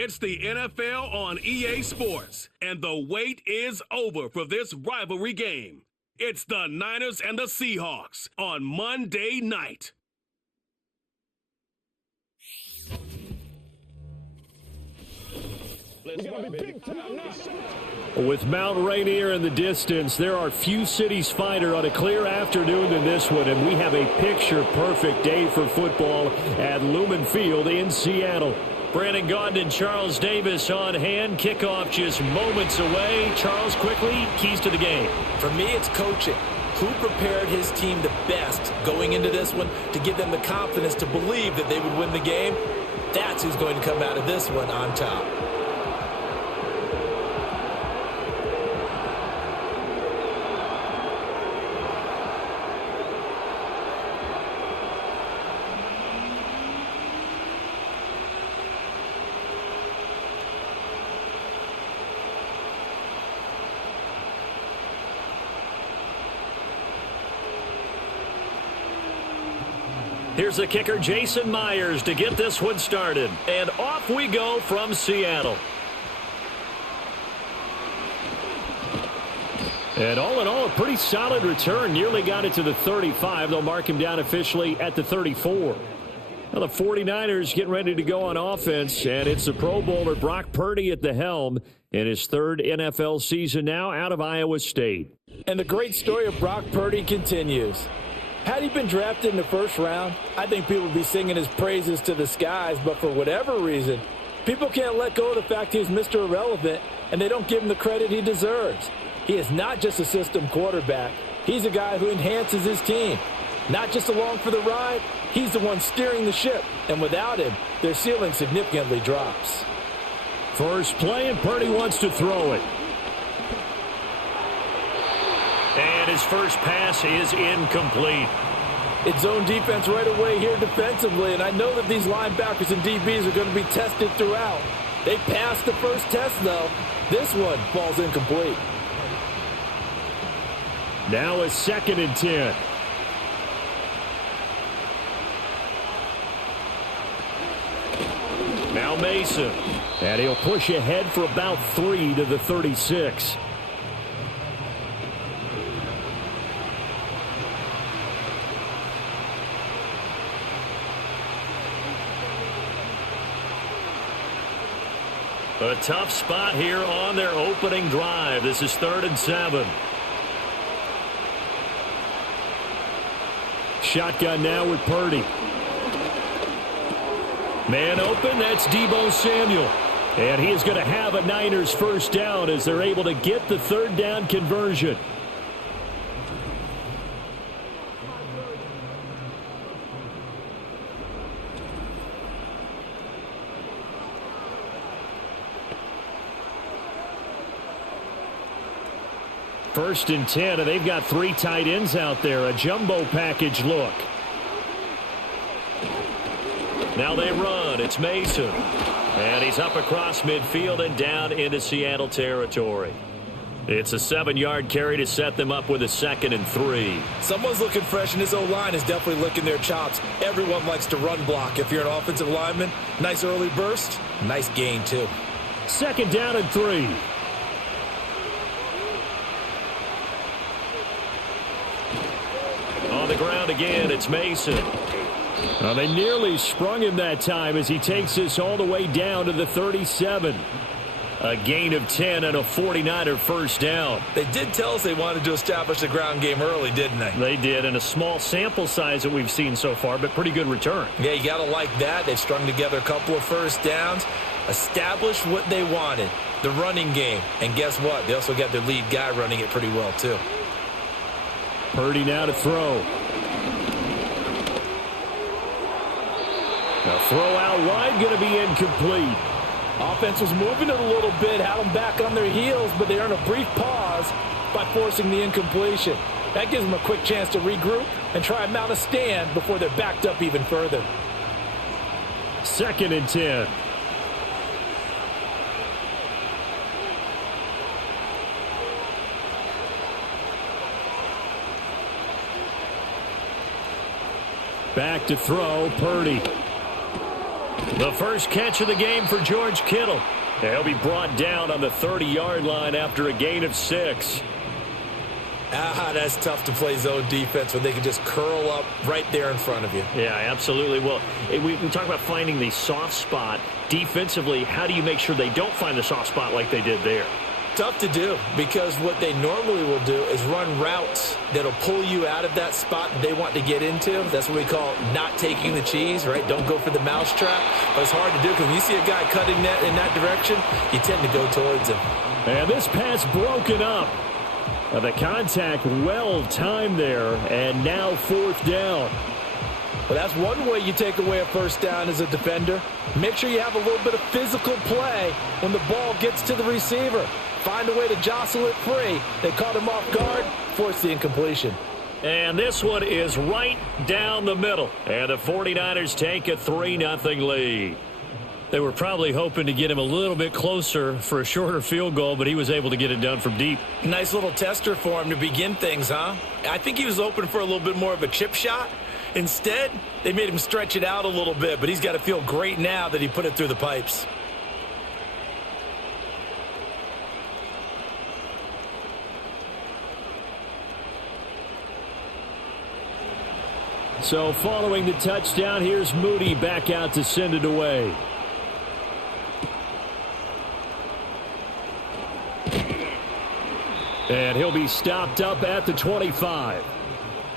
It's the NFL on EA Sports, and the wait is over for this rivalry game. It's the Niners and the Seahawks on Monday night. With Mount Rainier in the distance, there are few cities finer on a clear afternoon than this one, and we have a picture-perfect day for football at Lumen Field in Seattle. Brandon Gaudin and Charles Davis on hand. Kickoff just moments away. Charles, quickly, keys to the game. For me, it's coaching. Who prepared his team the best going into this one to give them the confidence to believe that they would win the game? That's who's going to come out of this one on top. Here's the kicker, Jason Myers, to get this one started. And off we go from Seattle. And all in all, a pretty solid return. Nearly got it to the 35. They'll mark him down officially at the 34. Now the 49ers getting ready to go on offense, and it's the Pro Bowler Brock Purdy at the helm in his third NFL season now out of Iowa State. And the great story of Brock Purdy continues. Had he been drafted in the first round, I think people would be singing his praises to the skies, but for whatever reason, people can't let go of the fact he's Mr. Irrelevant, and they don't give him the credit he deserves. He is not just a system quarterback. He's a guy who enhances his team. Not just along for the ride, he's the one steering the ship, and without him, their ceiling significantly drops. First play, and Purdy wants to throw it. And his first pass is incomplete. It's zone defense right away here defensively, and I know that these linebackers and DBs are going to be tested throughout. They passed the first test, though. This one falls incomplete. Now a 2nd and 10. Now Mason. And he'll push ahead for about 3 to the 36. A tough spot here on their opening drive. This is 3rd and 7. Shotgun now with Purdy. Man open, that's Deebo Samuel. And he is going to have a Niners first down as they're able to get the 3rd down conversion. First and 10, and they've got 3 tight ends out there. A jumbo package look. Now they run. It's Mason. And he's up across midfield and down into Seattle territory. It's a 7-yard carry to set them up with a 2nd and 3. Someone's looking fresh, and his O-line is definitely licking their chops. Everyone likes to run block. If you're an offensive lineman, nice early burst, nice gain too. 2nd down and 3. On the ground again, it's Mason. Well, they nearly sprung him that time as he takes this all the way down to the 37. A gain of 10 and a 49er first down. They did tell us they wanted to establish the ground game early, didn't they? They did, and a small sample size that we've seen so far, but pretty good return. Yeah, you got to like that. They strung together a couple of first downs, established what they wanted, the running game. And guess what? They also got their lead guy running it pretty well, too. Purdy now to throw. The throw out wide going to be incomplete. Offense was moving it a little bit, had them back on their heels, but they earned a brief pause by forcing the incompletion. That gives them a quick chance to regroup and try and mount a stand before they're backed up even further. 2nd and 10. Back to throw, Purdy. The first catch of the game for George Kittle. He'll be brought down on the 30-yard line after a gain of 6. That's tough to play zone defense when they can just curl up right there in front of you. Yeah, absolutely. Well, we talk about finding the soft spot. Defensively, how do you make sure they don't find the soft spot like they did there? Tough to do, because what they normally will do is run routes that'll pull you out of that spot that they want to get into. That's what we call not taking the cheese, right? Don't go for the mousetrap. But it's hard to do because when you see a guy cutting that in that direction, you tend to go towards him. And this pass broken up. The contact well timed there, and now 4th down. Well, that's one way you take away a first down as a defender. Make sure you have a little bit of physical play when the ball gets to the receiver. Find a way to jostle it free. They caught him off guard, forced the incompletion. And this one is right down the middle. And the 49ers take a 3-0 lead. They were probably hoping to get him a little bit closer for a shorter field goal, but he was able to get it done from deep. Nice little tester for him to begin things, huh? I think he was hoping for a little bit more of a chip shot. Instead, they made him stretch it out a little bit, but he's got to feel great now that he put it through the pipes. So following the touchdown, here's Moody back out to send it away. And he'll be stopped up at the 25.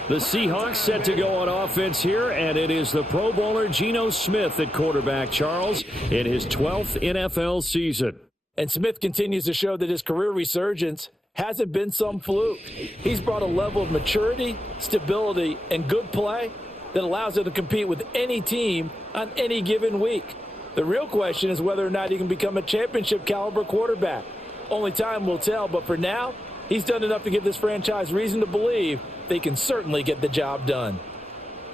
The Seahawks set to go on offense here, and it is the Pro Bowler Geno Smith at quarterback, Charles, in his 12th NFL season. And Smith continues to show that his career resurgence hasn't been some fluke. He's brought a level of maturity, stability, and good play that allows him to compete with any team on any given week. The real question is whether or not he can become a championship caliber quarterback. Only time will tell, but for now, he's done enough to give this franchise reason to believe they can certainly get the job done.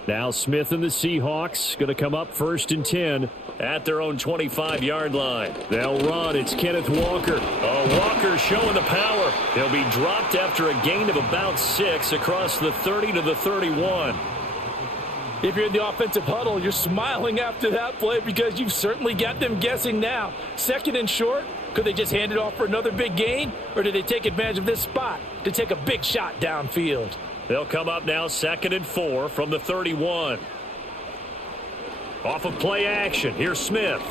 Now Smith and the Seahawks going to come up 1st and 10 at their own 25-yard line. They'll run. It's Kenneth Walker. Walker showing the power. He'll be dropped after a gain of about 6 across the 30 to the 31. If you're in the offensive huddle, you're smiling after that play because you've certainly got them guessing now. 2nd and short. Could they just hand it off for another big gain, or did they take advantage of this spot to take a big shot downfield? They'll come up now 2nd and 4 from the 31. Off of play action. Here's Smith.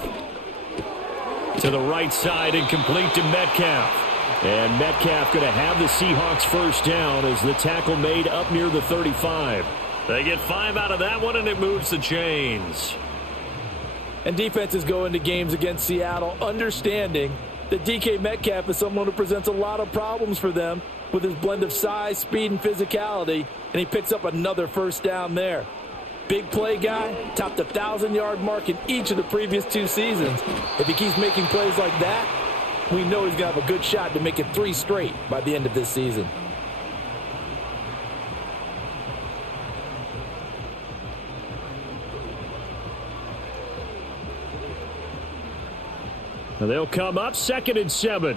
To the right side and complete to Metcalf. And Metcalf going to have the Seahawks first down as the tackle made up near the 35. They get 5 out of that one, and it moves the chains. And defenses go into games against Seattle understanding that DK Metcalf is someone who presents a lot of problems for them with his blend of size, speed, and physicality, and he picks up another first down there. Big play guy, topped the 1,000-yard mark in each of the previous 2 seasons. If he keeps making plays like that, we know he's going to have a good shot to make it 3 straight by the end of this season. They'll come up 2nd and 7.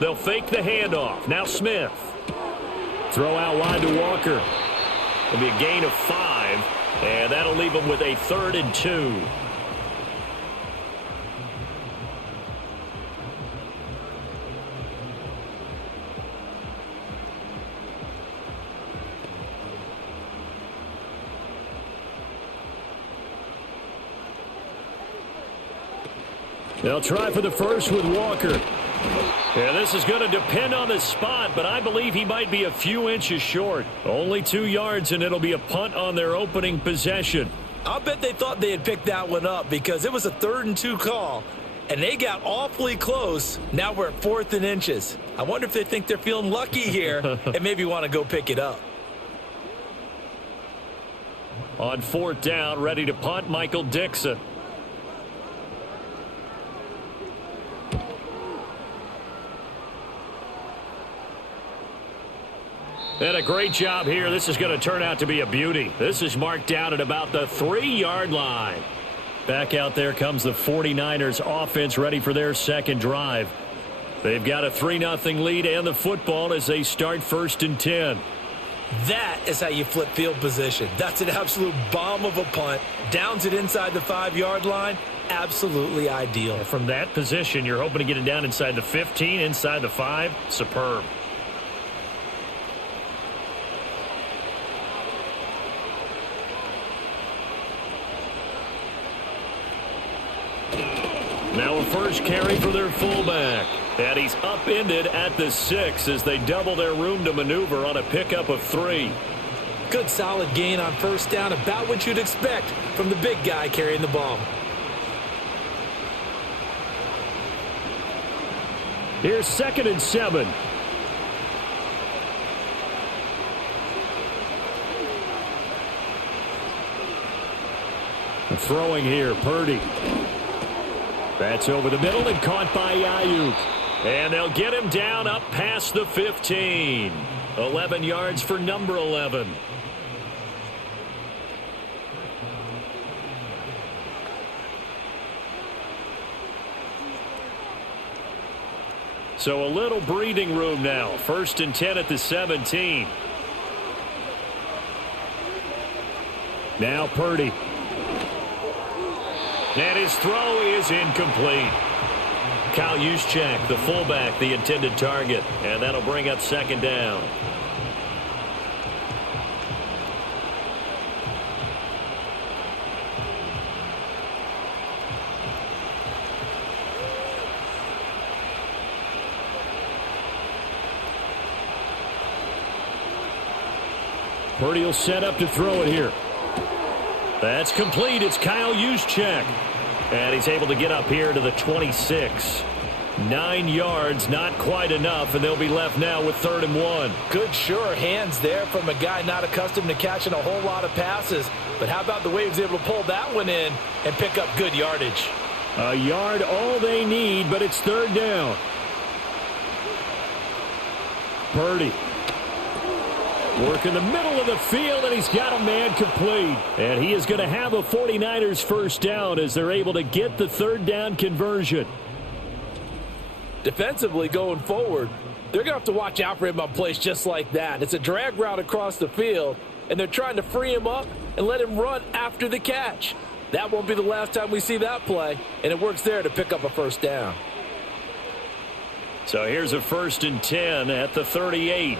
They'll fake the handoff. Now Smith. Throw out wide to Walker. It'll be a gain of 5, and that'll leave them with a 3rd and 2. They'll try for the first with Walker. Yeah, this is going to depend on the spot, but I believe he might be a few inches short. Only 2 yards, and it'll be a punt on their opening possession. I'll bet they thought they had picked that one up because it was a 3rd and 2 call, and they got awfully close. Now we're at 4th and inches. I wonder if they think they're feeling lucky here and maybe want to go pick it up. On 4th down, ready to punt, Michael Dixon. And a great job here. This is going to turn out to be a beauty. This is marked down at about the 3-yard line. Back out there comes the 49ers offense ready for their second drive. They've got a 3-0 lead and the football as they start 1st and 10. That is how you flip field position. That's an absolute bomb of a punt. Downs it inside the 5-yard line. Absolutely ideal. From that position, you're hoping to get it down inside the 15, inside the 5. Superb. Now a first carry for their fullback. And he's upended at the 6 as they double their room to maneuver on a pickup of 3. Good solid gain on first down, about what you'd expect from the big guy carrying the ball. Here's 2nd and 7. Throwing here, Purdy. That's over the middle and caught by Ayuk. And they'll get him down up past the 15. 11 yards for number 11. So a little breathing room now. 1st and 10 at the 17. Now Purdy. And his throw is incomplete. Kyle Juszczyk, the fullback, the intended target. And that'll bring up 2nd down. Purdy will set up to throw it here. That's complete. It's Kyle Juszczyk. And he's able to get up here to the 26. 9 yards, not quite enough, and they'll be left now with 3rd and 1. Good sure hands there from a guy not accustomed to catching a whole lot of passes. But how about the way he was able to pull that one in and pick up good yardage? A yard all they need, but it's 3rd down. Purdy. Work in the middle of the field, and he's got a man complete. And he is going to have a 49ers first down as they're able to get the 3rd down conversion. Defensively going forward, they're going to have to watch out for him on plays just like that. It's a drag route across the field, and they're trying to free him up and let him run after the catch. That won't be the last time we see that play, and it works there to pick up a first down. So here's a 1st and 10 at the 38.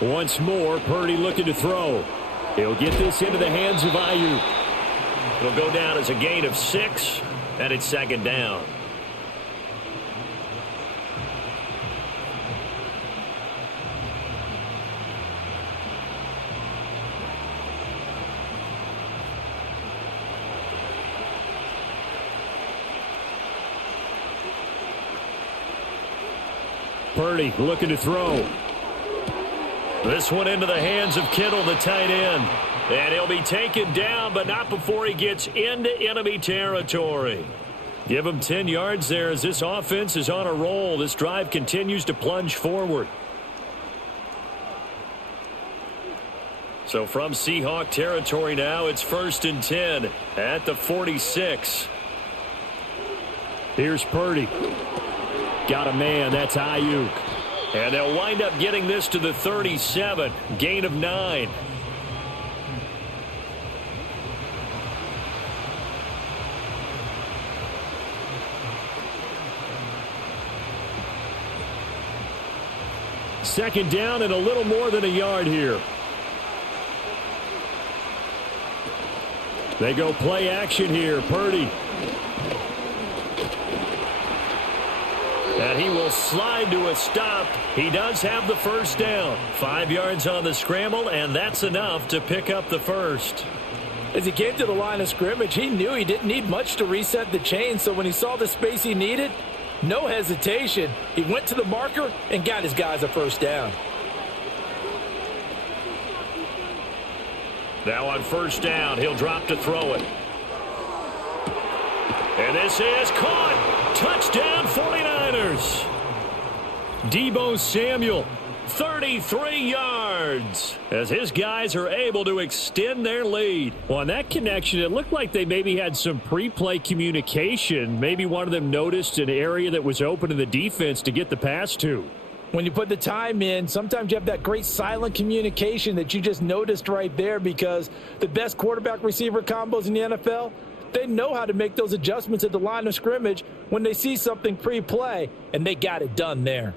Once more, Purdy looking to throw. He'll get this into the hands of Ayuk. It'll go down as a gain of 6, and it's 2nd down. Purdy looking to throw. This one into the hands of Kittle, the tight end. And he'll be taken down, but not before he gets into enemy territory. Give him 10 yards there as this offense is on a roll. This drive continues to plunge forward. So from Seahawk territory now, it's 1st and 10 at the 46. Here's Purdy. Got a man. That's Ayuk. And they'll wind up getting this to the 37. Gain of 9. Second down and a little more than a yard here. They go play action here. Purdy. And he will slide to a stop. He does have the first down. 5 yards on the scramble, and that's enough to pick up the first. As he came to the line of scrimmage, he knew he didn't need much to reset the chain, so when he saw the space he needed, no hesitation. He went to the marker and got his guys a first down. Now on first down, he'll drop to throw it. And this is caught. Touchdown 49ers. Deebo Samuel, 33 yards, as his guys are able to extend their lead. Well, on that connection, it looked like they maybe had some pre-play communication. Maybe one of them noticed an area that was open in the defense to get the pass to. When you put the time in, sometimes you have that great silent communication that you just noticed right there, because the best quarterback-receiver combos in the NFL, they know how to make those adjustments at the line of scrimmage when they see something pre-play, and they got it done there.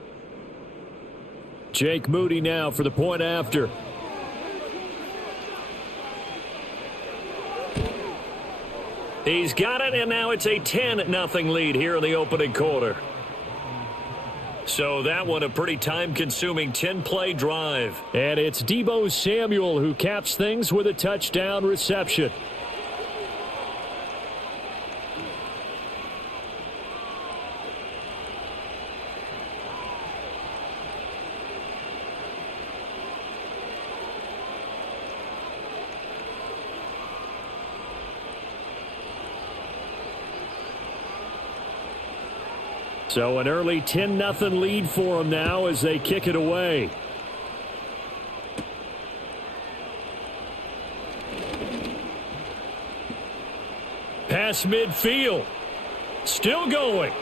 Jake Moody now for the point after. He's got it, and now it's a 10-0 lead here in the opening quarter. So that one a pretty time-consuming 10-play drive. And it's Deebo Samuel who caps things with a touchdown reception. So an early 10-0 lead for them now as they kick it away. Pass midfield. Still going.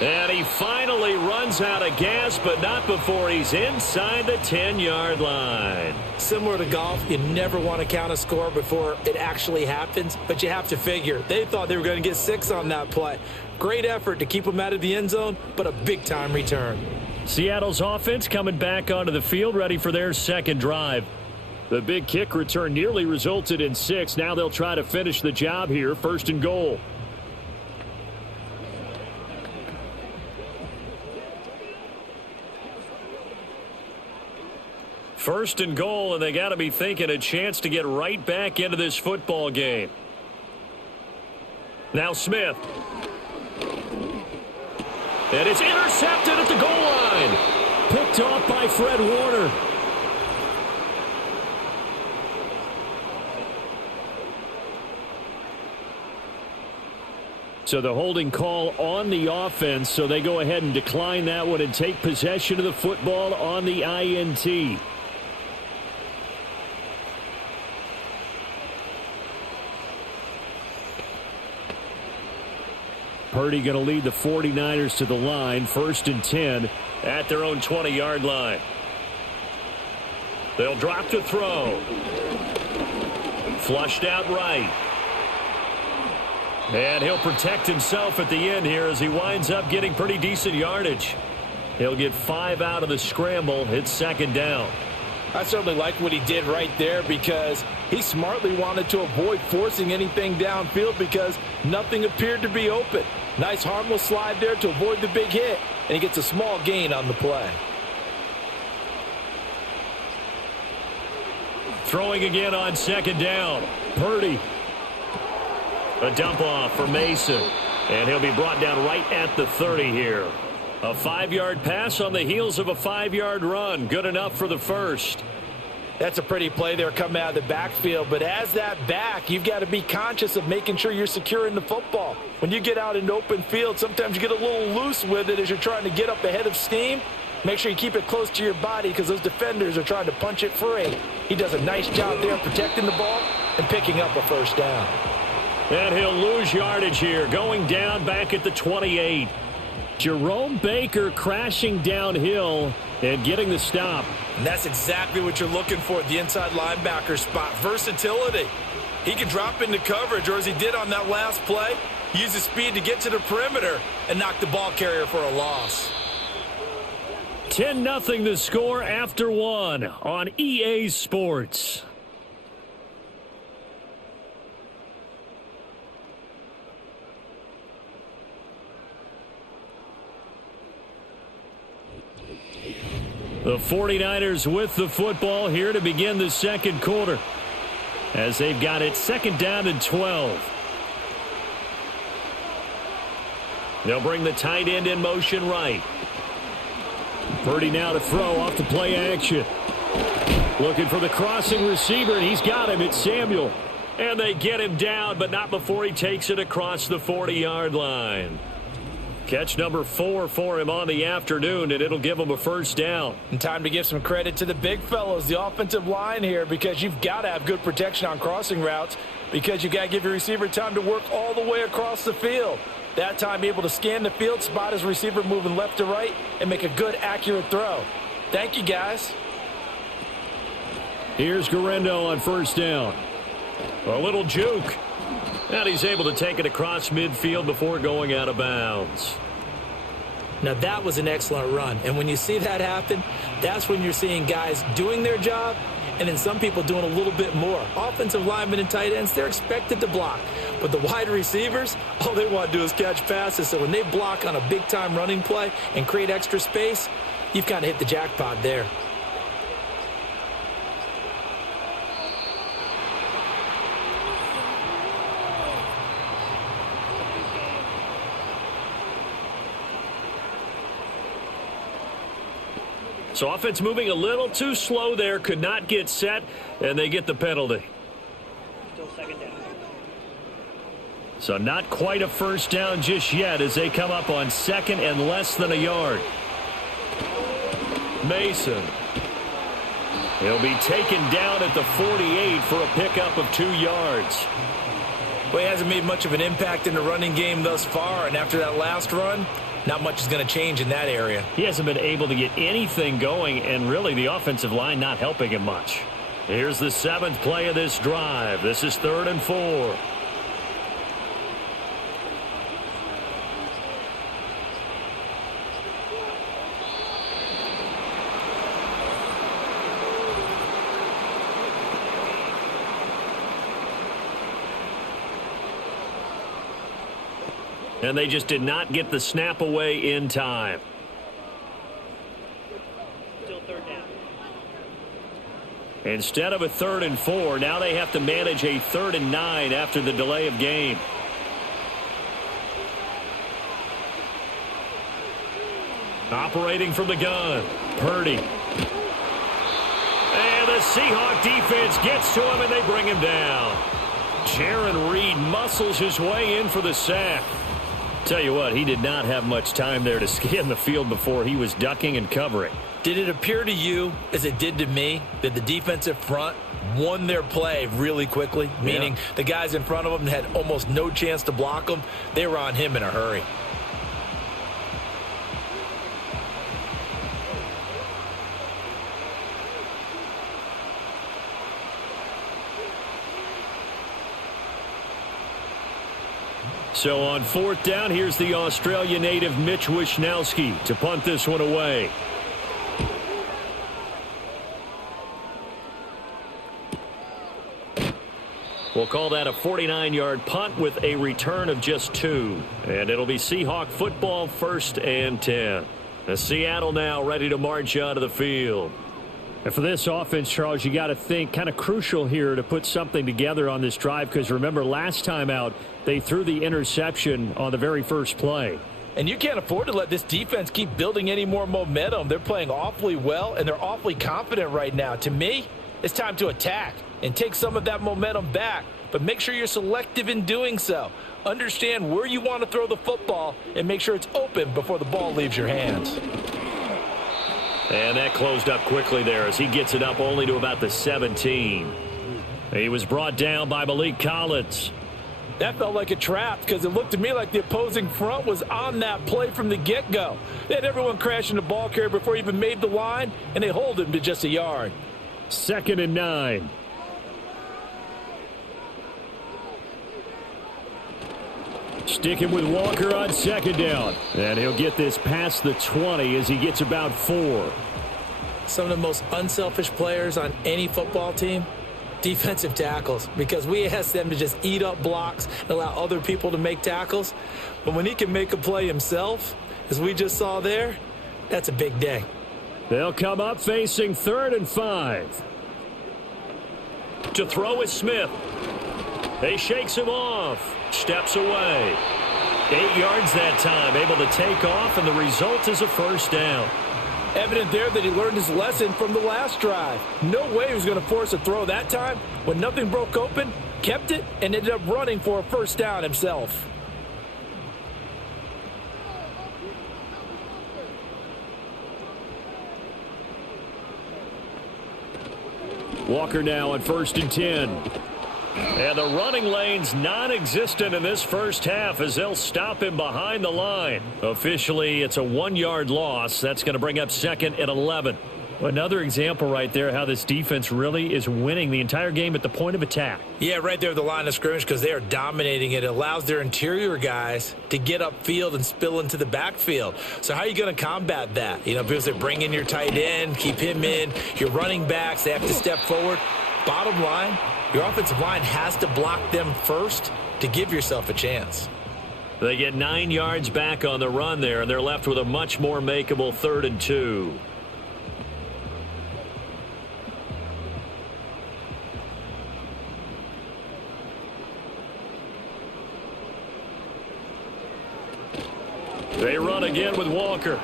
And he finally runs out of gas, but not before he's inside the 10-yard line. Similar to golf, you never want to count a score before it actually happens, but you have to figure. They thought they were going to get 6 on that play. Great effort to keep them out of the end zone, but a big-time return. Seattle's offense coming back onto the field, ready for their second drive. The big kick return nearly resulted in 6. Now they'll try to finish the job here, 1st and goal. First and goal, and they got to be thinking a chance to get right back into this football game. Now Smith. And it's intercepted at the goal line. Picked off by Fred Warner. So the holding call on the offense, so they go ahead and decline that one and take possession of the football on the INT. Purdy going to lead the 49ers to the line, 1st and 10 at their own 20-yard line. They'll drop to throw. Flushed out right. And he'll protect himself at the end here as he winds up getting pretty decent yardage. He'll get 5 out of the scramble. It's 2nd down. I certainly like what he did right there, because he smartly wanted to avoid forcing anything downfield because nothing appeared to be open. Nice harmless slide there to avoid the big hit, and he gets a small gain on the play. Throwing again on 2nd down. Purdy. A dump off for Mason. And he'll be brought down right at the 30 here. A 5-yard pass on the heels of a 5-yard run. Good enough for the first. That's a pretty play there coming out of the backfield. But as that back, you've got to be conscious of making sure you're securing the football. When you get out in open field, sometimes you get a little loose with it as you're trying to get up ahead of steam. Make sure you keep it close to your body because those defenders are trying to punch it free. He does a nice job there protecting the ball and picking up a 1st down. And he'll lose yardage here, going down back at the 28. Jerome Baker crashing downhill and getting the stop. And that's exactly what you're looking for at the inside linebacker spot. Versatility. He can drop into coverage, or as he did on that last play, use his speed to get to the perimeter and knock the ball carrier for a loss. 10-0 the score after 1 on EA Sports. The 49ers with the football here to begin the 2nd quarter, as they've got it 2nd down and 12. They'll bring the tight end in motion right. Purdy now to throw off the play action. Looking for the crossing receiver, and he's got him. It's Samuel. And they get him down, but not before he takes it across the 40-yard line. Catch number 4 for him on the afternoon, and it'll give him a 1st down. And time to give some credit to the big fellows, the offensive line here, because you've got to have good protection on crossing routes, because you've got to give your receiver time to work all the way across the field. That time able to scan the field, spot his receiver moving left to right, and make a good, accurate throw. Thank you, guys. Here's Guerrero on first down. A little juke. And he's able to take it across midfield before going out of bounds. Now, that was an excellent run. And when you see that happen, that's when you're seeing guys doing their job and then some people doing a little bit more. Offensive linemen and tight ends, they're expected to block. But the wide receivers, all they want to do is catch passes. So when they block on a big-time running play and create extra space, you've kind of hit the jackpot there. So offense moving a little too slow there, could not get set, and they get the penalty. Still second down. So not quite a first down just yet as they come up on second and less than a yard. Mason. He'll be taken down at the 48 for a pickup of 2 yards. Well, he hasn't made much of an impact in the running game thus far, and after that last run, not much is going to change in that area. He hasn't been able to get anything going, and really the offensive line not helping him much. Here's the 7th play of this drive. This is 3rd and 4. And they just did not get the snap away in time. Still third down. Instead of a 3rd and 4, now they have to manage a 3rd and 9 after the delay of game. Operating from the gun, Purdy. And the Seahawks defense gets to him and they bring him down. Jaron Reed muscles his way in for the sack. Tell you what, he did not have much time there to scan the field before he was ducking and covering. Did it appear to you, as it did to me, that the defensive front won their play really quickly? Meaning the guys in front of them had almost no chance to block them. They were on him in a hurry. So on 4th down, here's the Australia native Mitch Wishnowsky to punt this one away. We'll call that a 49-yard punt with a return of just 2. And it'll be Seahawk football, 1st and 10. Seattle now ready to march out of the field. And for this offense, Charles, you got to think kind of crucial here to put something together on this drive, because remember last time out they threw the interception on the very first play. And you can't afford to let this defense keep building any more momentum. They're playing awfully well, and they're awfully confident right now. To me, it's time to attack and take some of that momentum back. But make sure you're selective in doing so. Understand where you want to throw the football and make sure it's open before the ball leaves your hands. And that closed up quickly there as he gets it up only to about the 17. He was brought down by Malik Collins. That felt like a trap because it looked to me like the opposing front was on that play from the get-go. They had everyone crashing the ball carrier before he even made the line, and they hold him to just a yard. 2nd and 9. Sticking with Walker on 2nd down. And he'll get this past the 20 as he gets about 4. Some of the most unselfish players on any football team, defensive tackles, because we ask them to just eat up blocks and allow other people to make tackles. But when he can make a play himself, as we just saw there, that's a big day. They'll come up facing 3rd and 5. To throw is Smith. He shakes him off. Steps away. 8 yards that time. Able to take off, and the result is a first down. Evident there that he learned his lesson from the last drive. No way he was going to force a throw that time. When nothing broke open, kept it, and ended up running for a first down himself. Walker now on 1st and 10. And the running lane's non-existent in this first half as they'll stop him behind the line. Officially, it's a 1-yard loss. That's going to bring up 2nd and 11. Another example right there how this defense really is winning the entire game at the point of attack. Yeah, right there at the line of scrimmage because they are dominating it. It allows their interior guys to get upfield and spill into the backfield. So how are you going to combat that? You know, because they bring in your tight end, keep him in. Your running backs, they have to step forward. Bottom line, your offensive line has to block them first to give yourself a chance. They get 9 yards back on the run there, and they're left with a much more makeable 3rd and 2. They run again with Walker.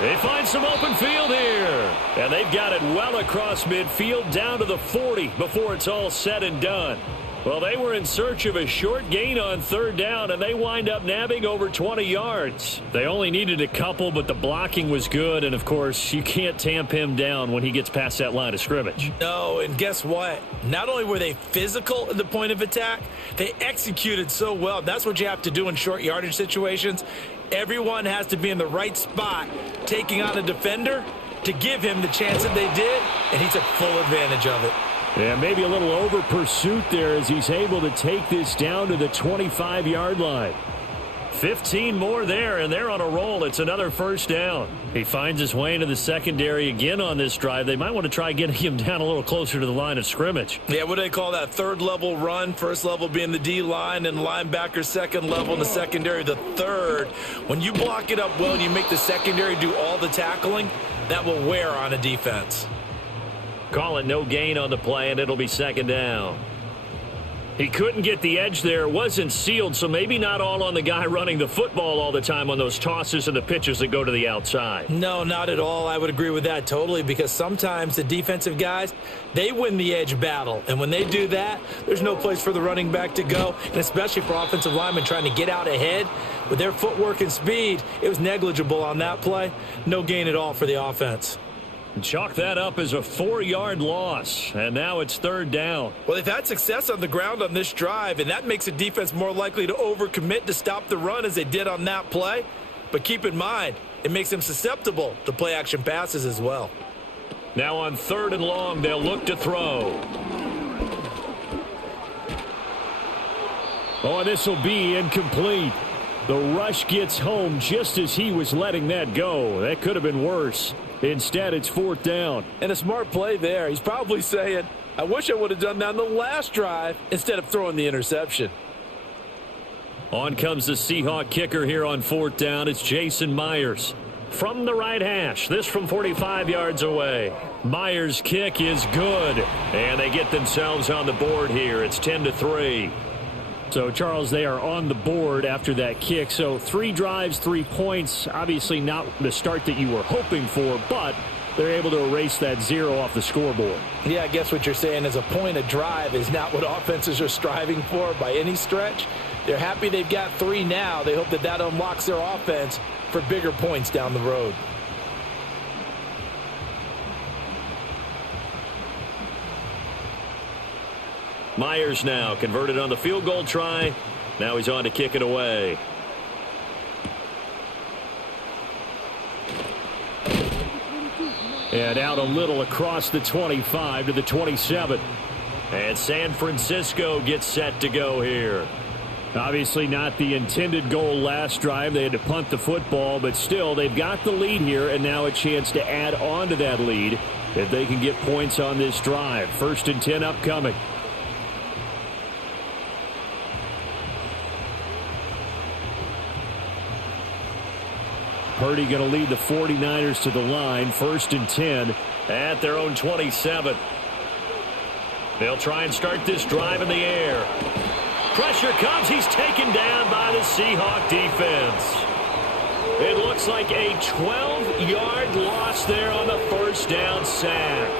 They find some open field here. And they've got it well across midfield down to the 40 before it's all said and done. Well, they were in search of a short gain on 3rd down, and they wind up nabbing over 20 yards. They only needed a couple, but the blocking was good. And, of course, you can't tamp him down when he gets past that line of scrimmage. No, and guess what? Not only were they physical at the point of attack, they executed so well. That's what you have to do in short yardage situations. Everyone has to be in the right spot, taking on a defender to give him the chance that they did, and he took full advantage of it. Yeah, maybe a little over pursuit there as he's able to take this down to the 25-yard line. 15 more there, and they're on a roll. It's another 1st down. He finds his way into the secondary again on this drive. They might want to try getting him down a little closer to the line of scrimmage. Yeah, what do they call that? 3rd level run, 1st level being the D-line, and linebacker 2nd level, and the secondary the 3rd. When you block it up well and you make the secondary do all the tackling, that will wear on a defense. Call it no gain on the play, and it'll be 2nd down. He couldn't get the edge there. Wasn't sealed, so maybe not all on the guy running the football all the time on those tosses and the pitches that go to the outside. No, not at all. I would agree with that totally because sometimes the defensive guys, they win the edge battle. And when they do that, there's no place for the running back to go, and especially for offensive linemen trying to get out ahead. With their footwork and speed, it was negligible on that play. No gain at all for the offense. Chalk that up as a 4-yard loss, and now it's 3rd down. Well, they've had success on the ground on this drive, and that makes a defense more likely to overcommit to stop the run as they did on that play. But keep in mind, it makes them susceptible to play-action passes as well. Now on 3rd and long, they'll look to throw. Oh, and this will be incomplete. The rush gets home just as he was letting that go. That could have been worse. Instead, it's 4th down. And a smart play there. He's probably saying, I wish I would have done that on the last drive instead of throwing the interception. On comes the Seahawk kicker here on 4th down. It's Jason Myers. From the right hash, this from 45 yards away. Myers' kick is good, and they get themselves on the board here. It's 10-3. So, Charles, they are on the board after that kick. So 3 drives, 3 points. Obviously not the start that you were hoping for, but they're able to erase that 0 off the scoreboard. Yeah, I guess what you're saying is a point a drive is not what offenses are striving for by any stretch. They're happy they've got 3 now. They hope that that unlocks their offense for bigger points down the road. Myers now converted on the field goal try. Now he's on to kick it away. And out a little across the 25 to the 27. And San Francisco gets set to go here. Obviously not the intended goal last drive. They had to punt the football, but still they've got the lead here, and now a chance to add on to that lead if they can get points on this drive. 1st and 10 upcoming. Purdy going to lead the 49ers to the line. 1st and 10 at their own 27. They'll try and start this drive in the air. Pressure comes. He's taken down by the Seahawk defense. It looks like a 12-yard loss there on the 1st down sack.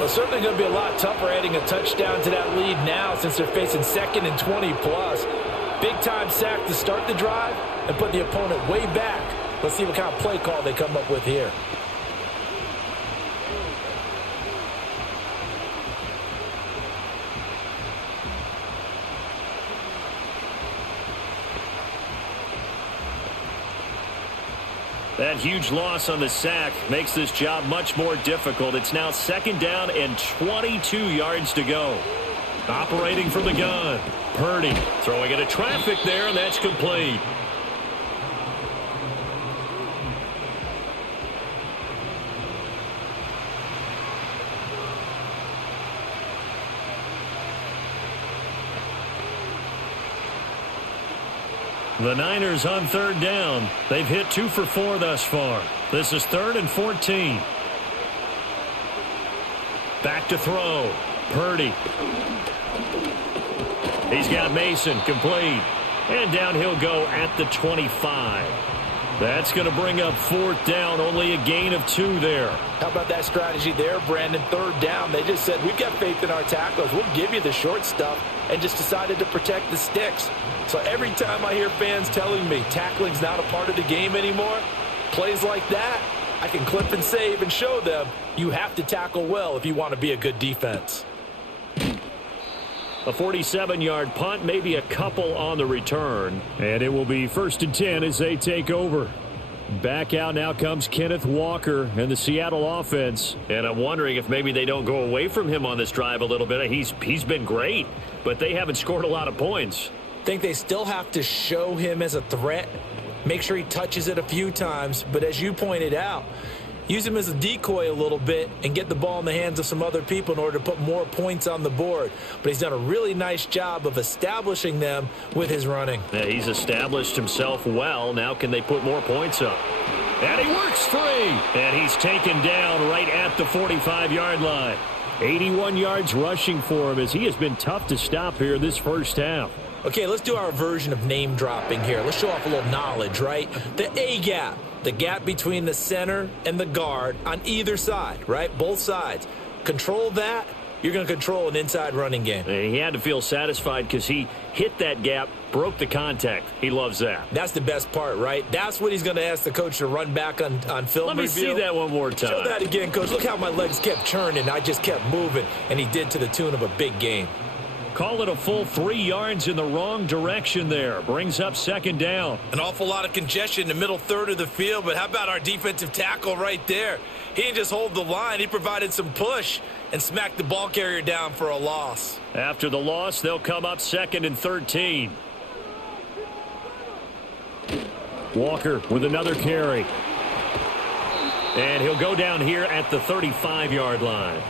Well, certainly going to be a lot tougher adding a touchdown to that lead now since they're facing 2nd and 20+. Big-time sack to start the drive and put the opponent way back. Let's see what kind of play call they come up with here. That huge loss on the sack makes this job much more difficult. It's now 2nd down and 22 yards to go. Operating from the gun. Purdy throwing into traffic there, and that's complete. The Niners on 3rd down. They've hit 2 for 4 thus far. This is 3rd and 14. Back to throw. Purdy. He's got Mason complete. And down he'll go at the 25. That's going to bring up 4th down. Only a gain of 2 there. How about that strategy there, Brandon? 3rd down. They just said, we've got faith in our tacklers. We'll give you the short stuff, and just decided to protect the sticks. So every time I hear fans telling me tackling's not a part of the game anymore, plays like that, I can clip and save and show them you have to tackle well if you want to be a good defense. A 47-yard punt, maybe a couple on the return. And it will be 1st and 10 as they take over. Back out now comes Kenneth Walker and the Seattle offense. And I'm wondering if maybe they don't go away from him on this drive a little bit. He's been great, but they haven't scored a lot of points. I think they still have to show him as a threat, make sure he touches it a few times, but as you pointed out, use him as a decoy a little bit and get the ball in the hands of some other people in order to put more points on the board. But he's done a really nice job of establishing them with his running. Yeah, he's established himself well. Now can they put more points up? And he works free. And he's taken down right at the 45-yard line. 81 yards rushing for him as he has been tough to stop here this first half. Okay, let's do our version of name dropping here. Let's show off a little knowledge, right? The A-gap, the gap between the center and the guard on either side, right? Both sides. Control that, you're going to control an inside running game. And he had to feel satisfied because he hit that gap, broke the contact. He loves that. That's the best part, right? That's what he's going to ask the coach to run back on film review. Let me see that one more time. Show that again, coach. Look how my legs kept churning. I just kept moving, and he did to the tune of a big game. Call it a full 3 yards in the wrong direction there. Brings up 2nd down. An awful lot of congestion in the middle third of the field, but how about our defensive tackle right there? He didn't just hold the line. He provided some push and smacked the ball carrier down for a loss. After the loss, they'll come up 2nd and 13. Walker with another carry. And he'll go down here at the 35-yard line.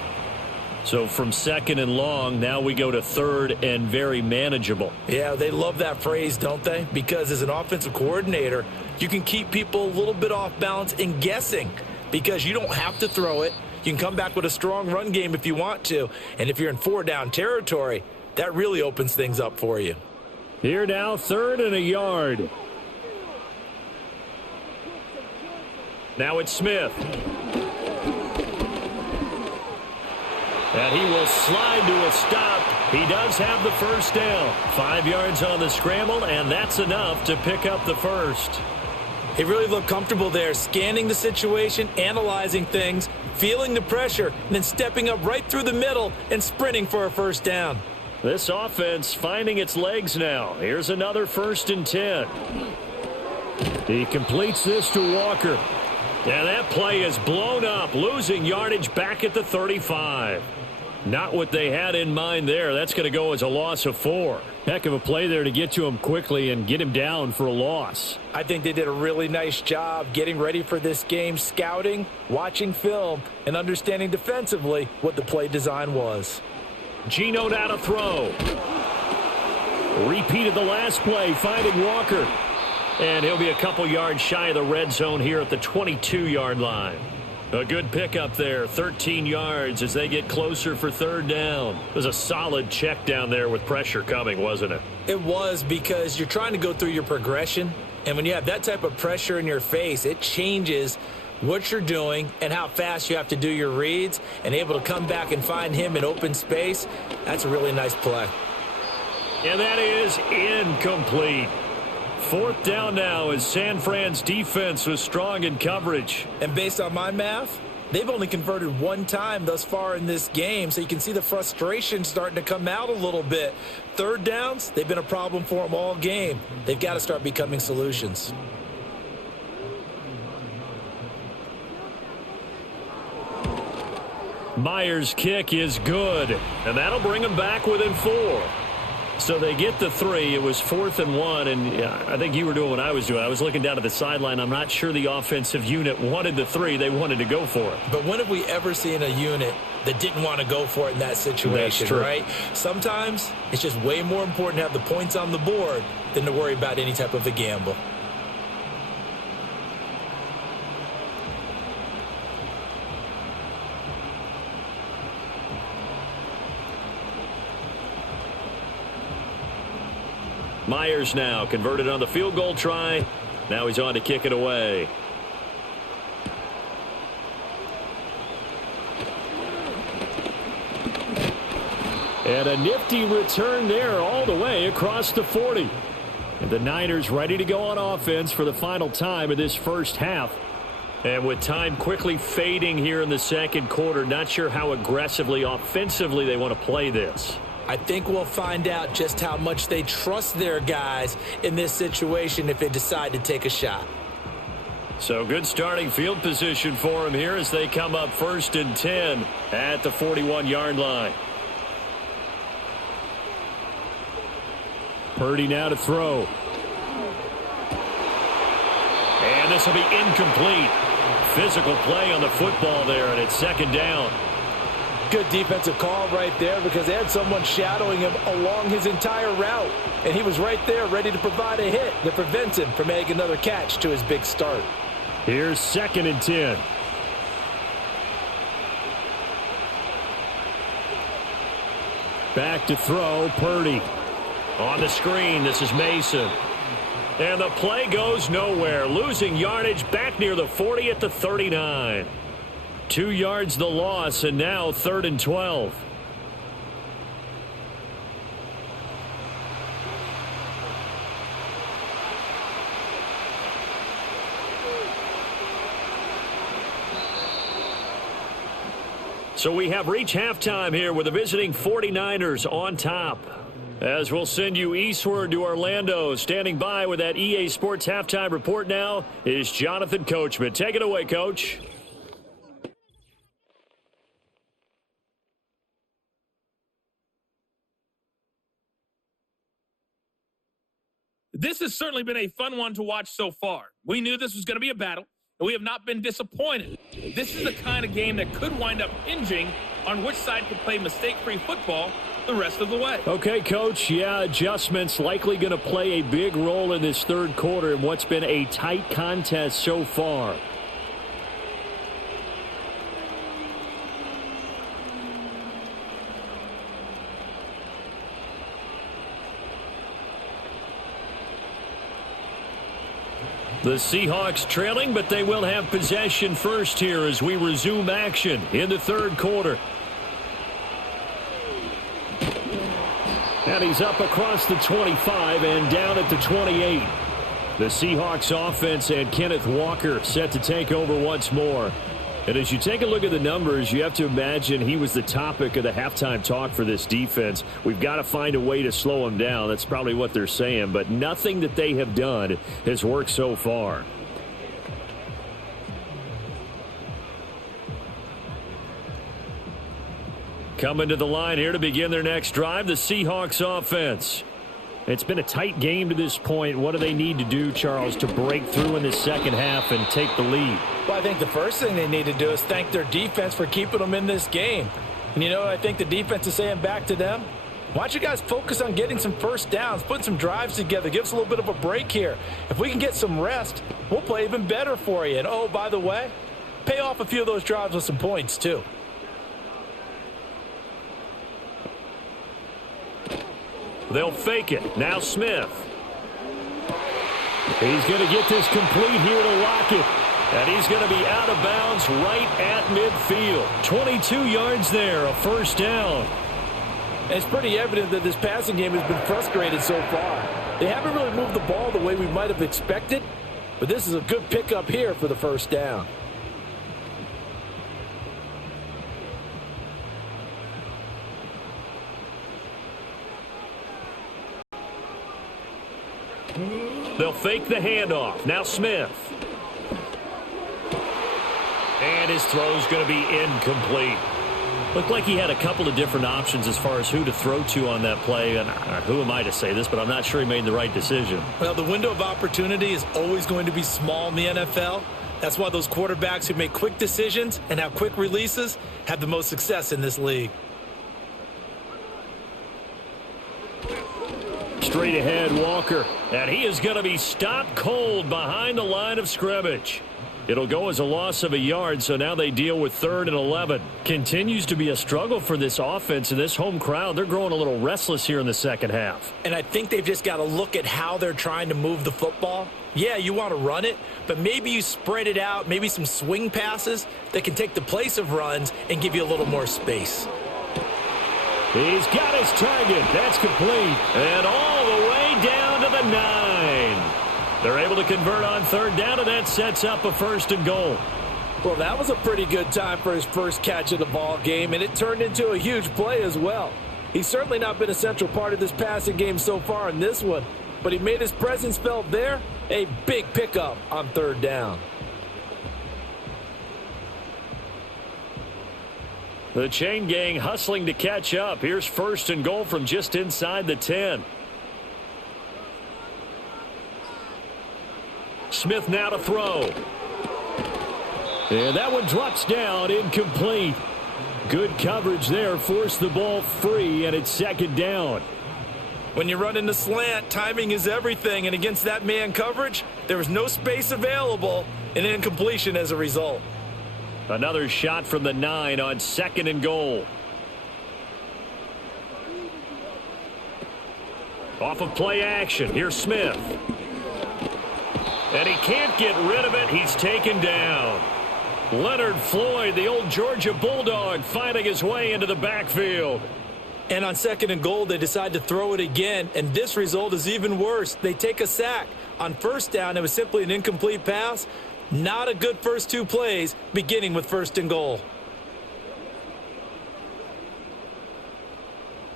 So from 2nd and long, now we go to 3rd and very manageable. Yeah, they love that phrase, don't they? Because as an offensive coordinator, you can keep people a little bit off balance and guessing because you don't have to throw it. You can come back with a strong run game if you want to. And if you're in 4-down territory, that really opens things up for you. Here now, 3rd and a yard. Now it's Smith. And he will slide to a stop. He does have the first down. 5 yards on the scramble, and that's enough to pick up the first. He really looked comfortable there, scanning the situation, analyzing things, feeling the pressure, and then stepping up right through the middle and sprinting for a first down. This offense finding its legs now. Here's another 1st and 10. He completes this to Walker. And that play is blown up, losing yardage back at the 35. Not what they had in mind there. That's going to go as a loss of 4. Heck of a play there to get to him quickly and get him down for a loss. I think they did a really nice job getting ready for this game, scouting, watching film, and understanding defensively what the play design was. Geno now to throw. Repeated the last play, finding Walker. And he'll be a couple yards shy of the red zone here at the 22-yard line. A good pickup there, 13 yards as they get closer for 3rd down. It was a solid check down there with pressure coming, wasn't it? It was, because you're trying to go through your progression, and when you have that type of pressure in your face, it changes what you're doing and how fast you have to do your reads, and able to come back and find him in open space. That's a really nice play. And that is incomplete. 4th down now as San Fran's defense was strong in coverage. And based on my math, they've only converted 1 time thus far in this game, so you can see the frustration starting to come out a little bit. 3rd downs, they've been a problem for them all game. They've got to start becoming solutions. Myers' kick is good, and that'll bring them back within 4. So they get the 3. It was 4th and 1, and yeah, I think you were doing what I was doing. I was looking down at the sideline. I'm not sure the offensive unit wanted the 3. They wanted to go for it. But when have we ever seen a unit that didn't want to go for it in that situation, right? Sometimes it's just way more important to have the points on the board than to worry about any type of a gamble. Myers now converted on the field goal try. Now he's on to kick it away. And a nifty return there all the way across the 40. And the Niners ready to go on offense for the final time of this first half. And with time quickly fading here in the second quarter, not sure how aggressively offensively they want to play this. I think we'll find out just how much they trust their guys in this situation if they decide to take a shot. So good starting field position for them here as they come up 1st and 10 at the 41-yard line. Purdy now to throw. And this will be incomplete. Physical play on the football there, and it's 2nd down. Good defensive call right there because they had someone shadowing him along his entire route. And he was right there ready to provide a hit that prevents him from making another catch to his big start. Here's 2nd and 10. Back to throw, Purdy. On the screen, this is Mason. And the play goes nowhere. Losing yardage back near the 40 at the 39. 2 yards the loss, and now 3rd and 12. So we have reached halftime here with the visiting 49ers on top. As we'll send you eastward to Orlando, standing by with that EA Sports halftime report now is Jonathan Coachman. Take it away, Coach. This has certainly been a fun one to watch so far. We knew this was going to be a battle, and we have not been disappointed. This is the kind of game that could wind up hinging on which side could play mistake-free football the rest of the way. Okay, Coach. Yeah, adjustments likely going to play a big role in this 3rd quarter in what's been a tight contest so far. The Seahawks trailing, but they will have possession first here as we resume action in the 3rd quarter. And he's up across the 25 and down at the 28. The Seahawks offense and Kenneth Walker set to take over once more. And as you take a look at the numbers, you have to imagine he was the topic of the halftime talk for this defense. We've got to find a way to slow him down. That's probably what they're saying. But nothing that they have done has worked so far. Coming to the line here to begin their next drive, the Seahawks offense. It's been a tight game to this point. What do they need to do, Charles, to break through in the second half and take the lead? Well, I think the first thing they need to do is thank their defense for keeping them in this game. And you know what I think the defense is saying back to them? Why don't you guys focus on getting some first downs, putting some drives together, give us a little bit of a break here. If we can get some rest, we'll play even better for you. And, oh, by the way, pay off a few of those drives with some points, too. They'll fake it. Now Smith. He's going to get this complete here to Lockett. And he's going to be out of bounds right at midfield. 22 yards there, a first down. And it's pretty evident that this passing game has been frustrated so far. They haven't really moved the ball the way we might have expected, but this is a good pickup here for the first down. They'll fake the handoff. Now Smith. And his throw's going to be incomplete. Looked like he had a couple of different options as far as who to throw to on that play. And who am I to say this, but I'm not sure he made the right decision. Well, the window of opportunity is always going to be small in the NFL. That's why those quarterbacks who make quick decisions and have quick releases have the most success in this league. Straight ahead, Walker. And he is going to be stopped cold behind the line of scrimmage. It'll go as a loss of a yard, so now they deal with 3rd and 11. Continues to be a struggle for this offense and this home crowd. They're growing a little restless here in the second half. And I think they've just got to look at how they're trying to move the football. Yeah, you want to run it, but maybe you spread it out, maybe some swing passes that can take the place of runs and give you a little more space. He's got his target. That's complete. And all the way down to the 9. They're able to convert on 3rd down, and that sets up a 1st and goal. Well, that was a pretty good time for his first catch of the ball game, and it turned into a huge play as well. He's certainly not been a central part of this passing game so far in this one, but he made his presence felt there. A big pickup on 3rd down. The chain gang hustling to catch up. Here's 1st and goal from just inside the 10. Smith now to throw. And that one drops down, incomplete. Good coverage there, forced the ball free, and it's 2nd down. When you run in the slant, timing is everything, and against that man coverage, there was no space available, and incompletion as a result. Another shot from the 9 on 2nd and goal. Off of play action, here's Smith. And he can't get rid of it. He's taken down. Leonard Floyd, the old Georgia Bulldog, finding his way into the backfield. And on 2nd and goal, they decide to throw it again, and this result is even worse. They take a sack. On 1st down, it was simply an incomplete pass. Not a good first 2 plays, beginning with 1st and goal.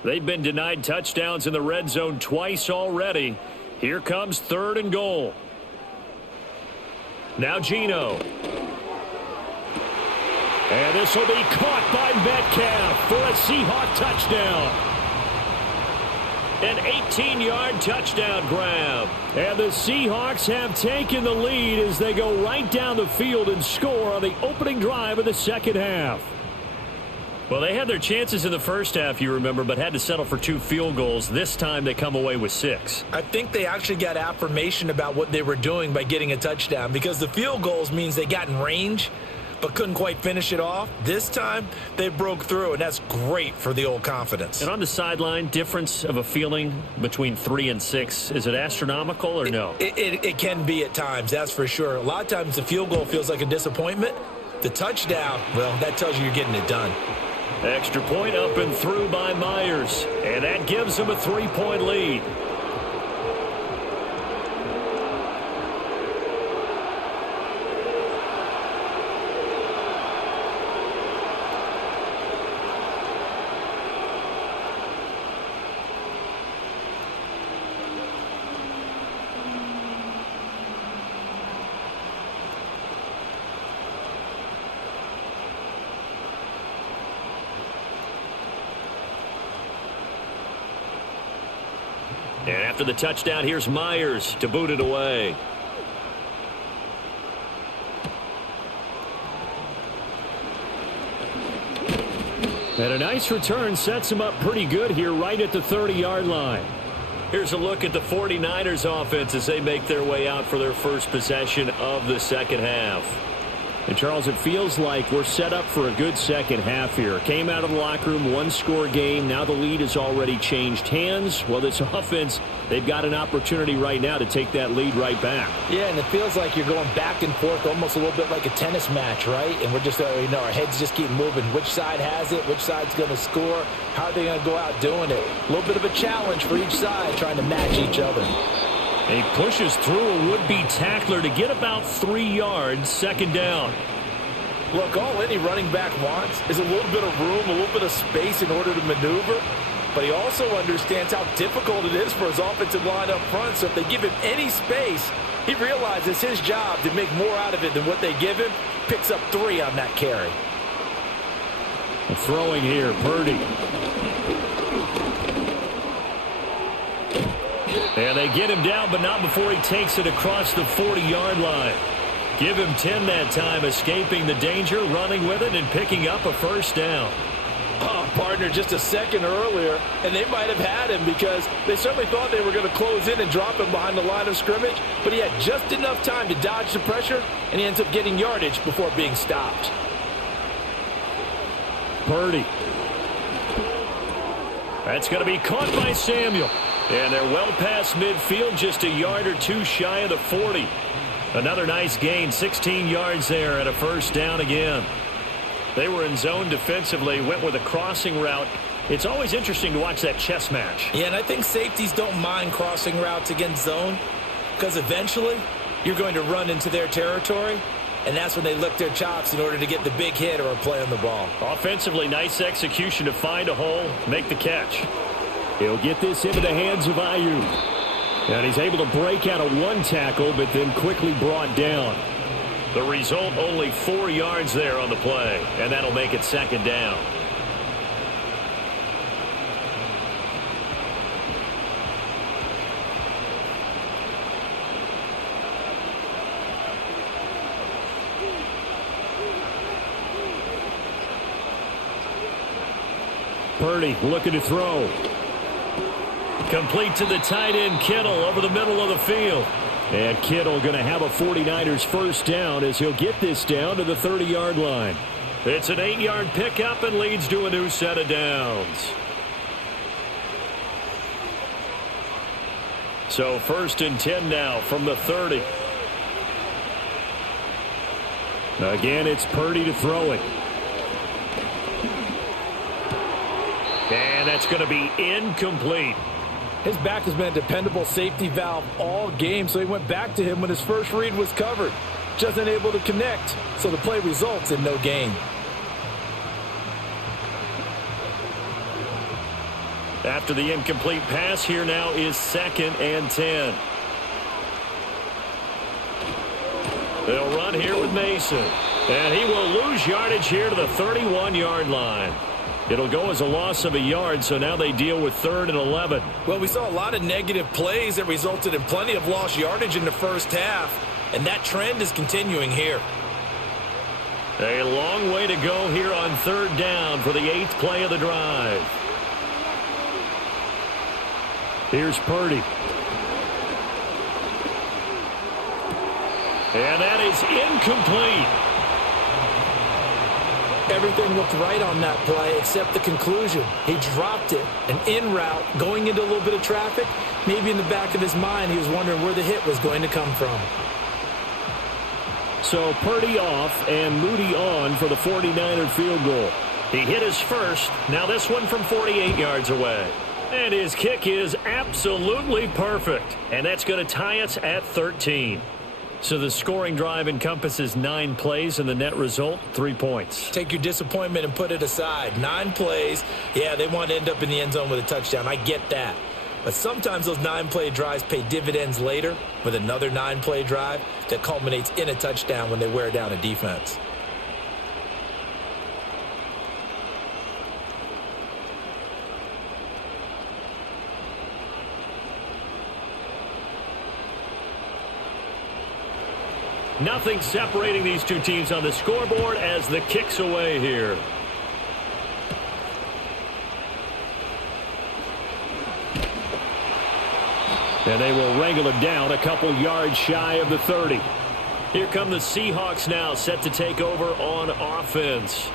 They've been denied touchdowns in the red zone twice already. Here comes 3rd and goal. Now Geno. And this will be caught by Metcalf for a Seahawk touchdown. An 18-yard touchdown grab. And the Seahawks have taken the lead as they go right down the field and score on the opening drive of the second half. Well, they had their chances in the first half, you remember, but had to settle for 2 field goals. This time they come away with 6. I think they actually got affirmation about what they were doing by getting a touchdown, because the field goals means they got in range but couldn't quite finish it off. This time they broke through, and that's great for the old confidence. And on the sideline, difference of a feeling between 3 and 6, is it astronomical or no? It can be at times, that's for sure. A lot of times the field goal feels like a disappointment. The touchdown, well, that tells you you're getting it done. Extra point up and through by Myers, and that gives them a 3-point lead. And after the touchdown, here's Myers to boot it away. And a nice return sets him up pretty good here right at the 30-yard line. Here's a look at the 49ers offense as they make their way out for their first possession of the second half. And, Charles, it feels like we're set up for a good second half here. Came out of the locker room, 1-score game. Now the lead has already changed hands. Well, this offense, they've got an opportunity right now to take that lead right back. Yeah, and it feels like you're going back and forth almost a little bit like a tennis match, right? And we're just, our heads just keep moving. Which side has it? Which side's going to score? How are they going to go out doing it? A little bit of a challenge for each side trying to match each other. He pushes through a would-be tackler to get about 3 yards, second down. Look, all any running back wants is a little bit of room, a little bit of space in order to maneuver. But he also understands how difficult it is for his offensive line up front. So if they give him any space, he realizes his job to make more out of it than what they give him. Picks up 3 on that carry. Throwing here, Purdy. And they get him down, but not before he takes it across the 40-yard line. Give him 10 that time, escaping the danger, running with it, and picking up a first down. Oh, partner, just a second earlier, and they might have had him because they certainly thought they were going to close in and drop him behind the line of scrimmage, but he had just enough time to dodge the pressure, and he ends up getting yardage before being stopped. Purdy. That's going to be caught by Samuel. And they're well past midfield, just a yard or two shy of the 40. Another nice gain, 16 yards there, and a first down again. They were in zone defensively, went with a crossing route. It's always interesting to watch that chess match. Yeah, and I think safeties don't mind crossing routes against zone because eventually you're going to run into their territory, and that's when they lick their chops in order to get the big hit or a play on the ball. Offensively, nice execution to find a hole, make the catch. He'll get this into the hands of Ayuk. And he's able to break out of one tackle, but then quickly brought down. The result, only 4 yards there on the play, and that'll make it second down. Purdy looking to throw. Complete to the tight end, Kittle, over the middle of the field. And Kittle going to have a 49ers first down as he'll get this down to the 30-yard line. It's an 8-yard pickup and leads to a new set of downs. So first and 10 now from the 30. Again, it's Purdy to throw it. And that's going to be incomplete. His back has been a dependable safety valve all game, so he went back to him when his first read was covered. Just unable to connect, so the play results in no gain. After the incomplete pass, here now is 2nd and 10. They'll run here with Mason. And he will lose yardage here to the 31-yard line. It'll go as a loss of a yard, so now they deal with 3rd and 11. Well, we saw a lot of negative plays that resulted in plenty of lost yardage in the first half, and that trend is continuing here. A long way to go here on 3rd down for the 8th play of the drive. Here's Purdy. And that is incomplete. Everything looked right on that play except the conclusion. He dropped it, and en route, going into a little bit of traffic, maybe in the back of his mind he was wondering where the hit was going to come from. So Purdy off and Moody on for the 49er field goal. He hit his first, now this one from 48 yards away. And his kick is absolutely perfect, and that's going to tie us at 13. So the scoring drive encompasses 9 plays, and the net result, 3 points. Take your disappointment and put it aside. 9 plays. Yeah, they want to end up in the end zone with a touchdown. I get that. But sometimes those 9-play drives pay dividends later with another 9-play drive that culminates in a touchdown when they wear down a defense. Nothing separating these two teams on the scoreboard as the kick's away here. And they will wrangle him down a couple yards shy of the 30. Here come the Seahawks now, set to take over on offense.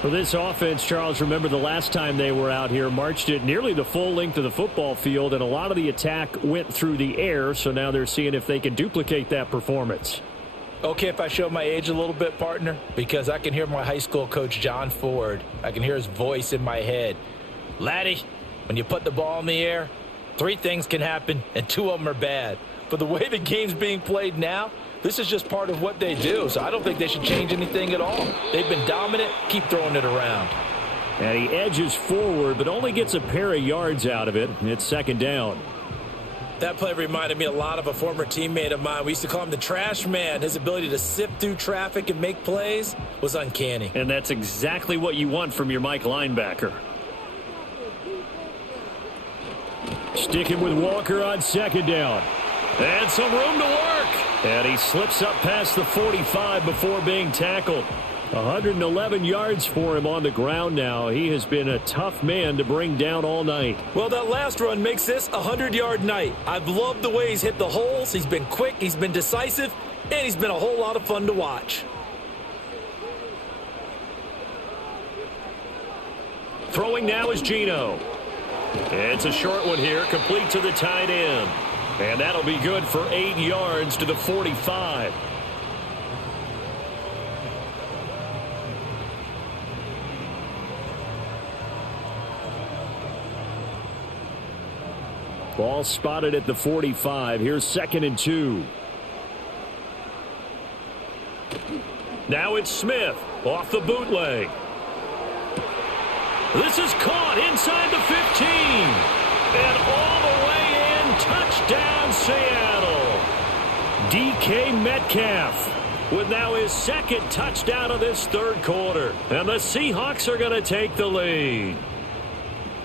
For this offense, Charles, remember the last time they were out here, marched it nearly the full length of the football field, and a lot of the attack went through the air, so now they're seeing if they can duplicate that performance. Okay, if I show my age a little bit, partner, because I can hear my high school coach, John Ford. I can hear his voice in my head. Laddie, when you put the ball in the air, 3 things can happen, and 2 of them are bad. But the way the game's being played now, this is just part of what they do, so I don't think they should change anything at all. They've been dominant. Keep throwing it around. And he edges forward, but only gets a pair of yards out of it. It's 2nd down. That play reminded me a lot of a former teammate of mine. We used to call him the trash man. His ability to sift through traffic and make plays was uncanny. And that's exactly what you want from your Mike linebacker. Sticking with Walker on second down. And some room to work. And he slips up past the 45 before being tackled. 111 yards for him on the ground now. He has been a tough man to bring down all night. Well, that last run makes this a 100-yard night. I've loved the way he's hit the holes. He's been quick, he's been decisive, and he's been a whole lot of fun to watch. Throwing now is Geno. It's a short one here, complete to the tight end. And that'll be good for 8 yards to the 45. Ball spotted at the 45. Here's 2nd and 2. Now it's Smith off the bootleg. This is caught inside the 15. And all the way in, touchdown Seattle. DK Metcalf with now his 2nd touchdown of this 3rd quarter. And the Seahawks are going to take the lead.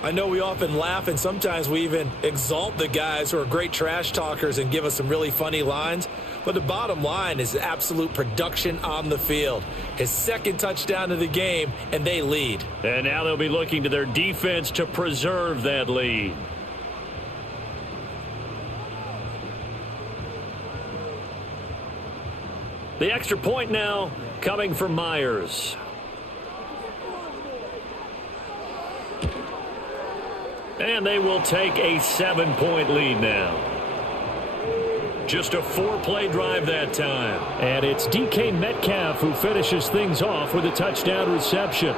I know we often laugh and sometimes we even exalt the guys who are great trash talkers and give us some really funny lines. But the bottom line is absolute production on the field. His 2nd touchdown of the game, and they lead. And now they'll be looking to their defense to preserve that lead. The extra point now coming from Myers. And they will take a 7-point lead now. Just a 4-play drive that time. And it's DK Metcalf who finishes things off with a touchdown reception.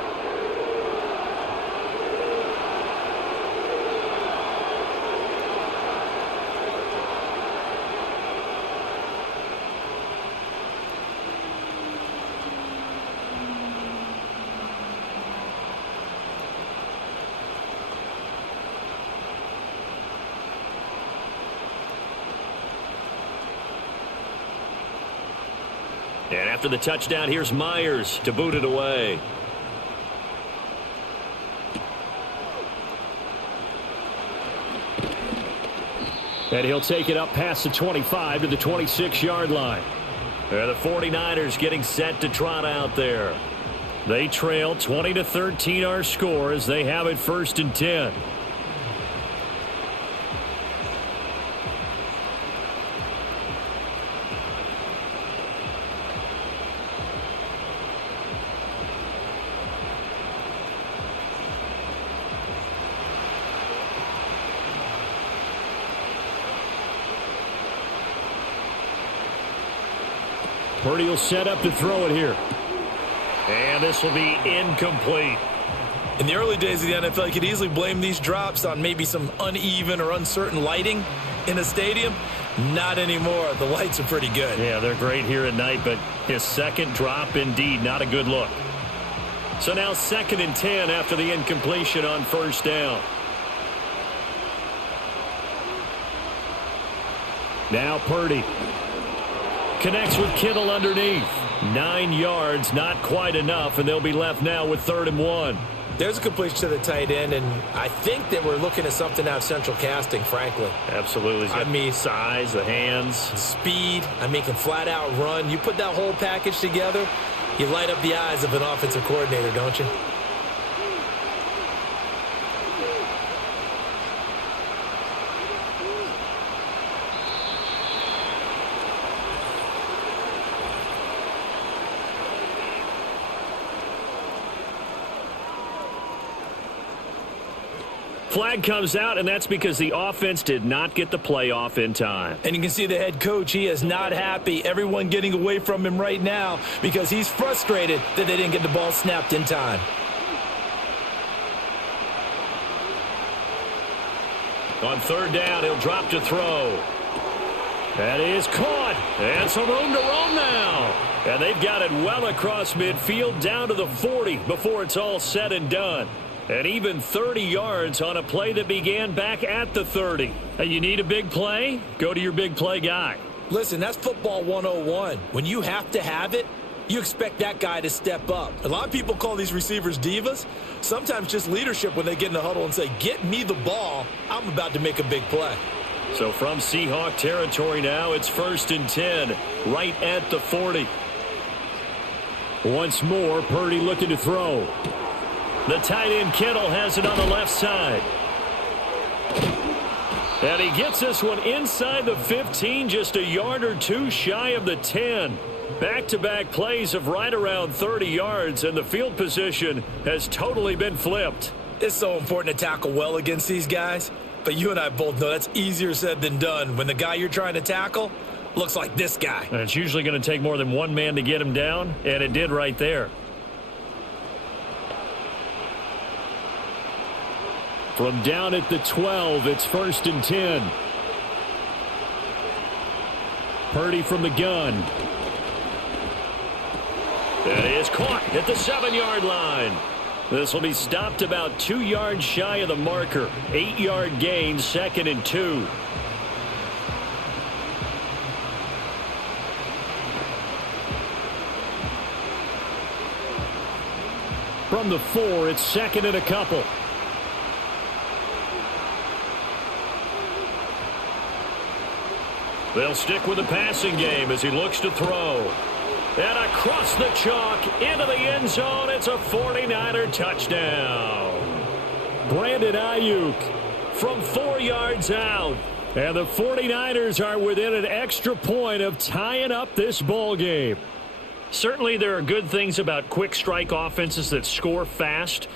And after the touchdown, here's Myers to boot it away. And he'll take it up past the 25 to the 26-yard line. And the 49ers getting set to trot out there. They trail 20-13 our score as they have it 1st and 10. Purdy will set up to throw it here. And this will be incomplete. In the early days of the NFL, you could easily blame these drops on maybe some uneven or uncertain lighting in a stadium. Not anymore. The lights are pretty good. Yeah, they're great here at night, but his 2nd drop, indeed, not a good look. So now 2nd and 10 after the incompletion on 1st down. Now Purdy. Connects with Kittle underneath. 9 yards, not quite enough, and they'll be left now with 3rd and 1. There's a completion to the tight end, and I think that we're looking at something out of central casting, frankly. Absolutely. I mean, size, the hands. Speed. I mean, can flat out run. You put that whole package together, you light up the eyes of an offensive coordinator, don't you? Flag comes out, and that's because the offense did not get the play off in time. And you can see the head coach, he is not happy. Everyone getting away from him right now because he's frustrated that they didn't get the ball snapped in time. On 3rd down, he'll drop to throw. That is caught. And some room to roam now. And they've got it well across midfield down to the 40 before it's all said and done. And even 30 yards on a play that began back at the 30. You need a big play? Go to your big play guy. Listen, that's football 101. When you have to have it, you expect that guy to step up. A lot of people call these receivers divas. Sometimes just leadership when they get in the huddle and say, get me the ball. I'm about to make a big play. So from Seahawk territory now, it's 1st and 10, right at the 40. Once more, Purdy looking to throw. The tight end Kittle has it on the left side. And he gets this one inside the 15, just a yard or two shy of the 10. Back-to-back plays of right around 30 yards, and the field position has totally been flipped. It's so important to tackle well against these guys, but you and I both know that's easier said than done when the guy you're trying to tackle looks like this guy. And it's usually going to take more than one man to get him down, and it did right there. From down at the 12, it's 1st and 10. Purdy from the gun. That is caught at the 7-yard line. This will be stopped about 2 yards shy of the marker. 8-yard gain, 2nd and 2. From the 4, it's 2nd and a couple. They'll stick with the passing game as he looks to throw. And across the chalk, into the end zone, it's a 49er touchdown. Brandon Ayuk from 4 yards out. And the 49ers are within an extra point of tying up this ball game. Certainly there are good things about quick strike offenses that score fast,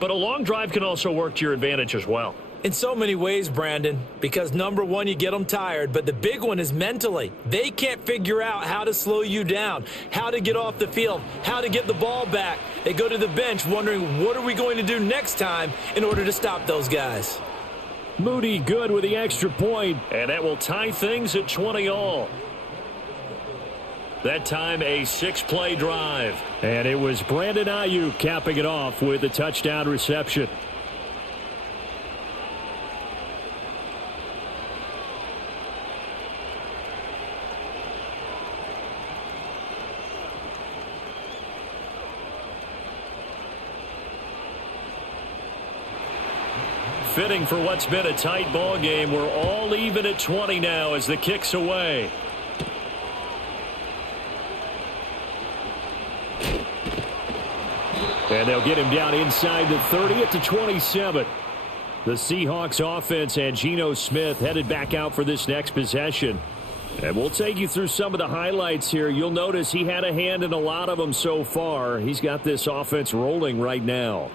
but a long drive can also work to your advantage as well. In so many ways, Brandon, because number one, you get them tired, but the big one is mentally. They can't figure out how to slow you down, how to get off the field, how to get the ball back. They go to the bench wondering, what are we going to do next time in order to stop those guys? Moody good with the extra point, and that will tie things at 20 all. That time a 6-play drive. And it was Brandon Ayuk capping it off with a touchdown reception. Fitting for what's been a tight ball game. We're all even at 20 now as the kick's away. And they'll get him down inside the 30 at the 27. The Seahawks offense and Geno Smith headed back out for this next possession. And we'll take you through some of the highlights here. You'll notice he had a hand in a lot of them so far. He's got this offense rolling right now.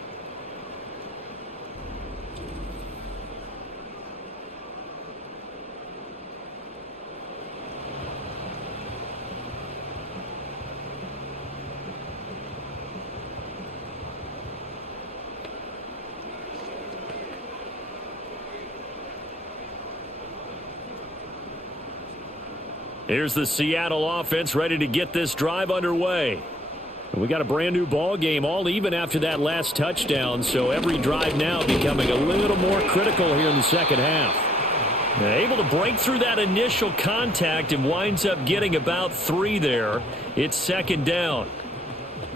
Here's the Seattle offense ready to get this drive underway. We got a brand new ball game, all even after that last touchdown, so every drive now becoming a little more critical here in the second half. Able to break through that initial contact and winds up getting about 3 there. It's 2nd down.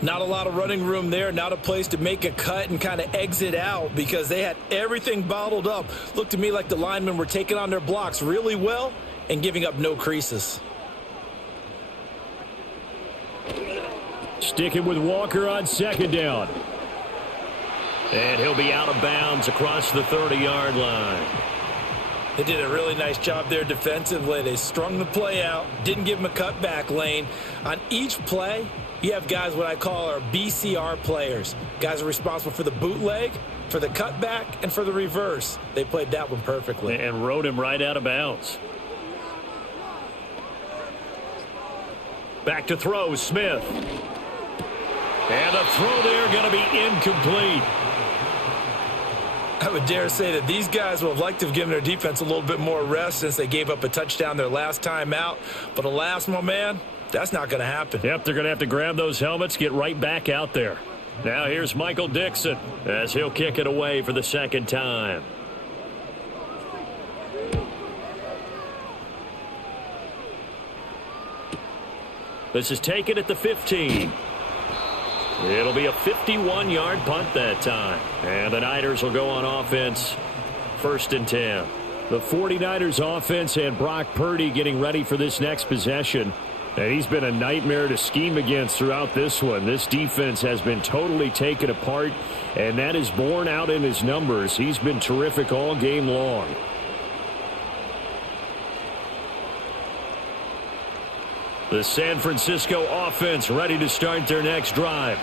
Not a lot of running room there, not a place to make a cut and kind of exit out because they had everything bottled up. Looked to me like the linemen were taking on their blocks really well and giving up no creases. Sticking with Walker on 2nd down. And he'll be out of bounds across the 30-yard line. They did a really nice job there defensively. They strung the play out, didn't give him a cutback lane. On each play, you have guys what I call our BCR players. Guys are responsible for the bootleg, for the cutback, and for the reverse. They played that one perfectly. And rode him right out of bounds. Back to throw, Smith. And a throw there going to be incomplete. I would dare say that these guys would have liked to have given their defense a little bit more rest since they gave up a touchdown their last time out. But alas, my man, that's not going to happen. Yep, they're going to have to grab those helmets, get right back out there. Now here's Michael Dixon as he'll kick it away for the second time. This is taken at the 15. It'll be a 51-yard punt that time. And the Niners will go on offense, 1st and 10. The 49ers offense and Brock Purdy getting ready for this next possession. And he's been a nightmare to scheme against throughout this one. This defense has been totally taken apart, and that is borne out in his numbers. He's been terrific all game long. The San Francisco offense ready to start their next drive.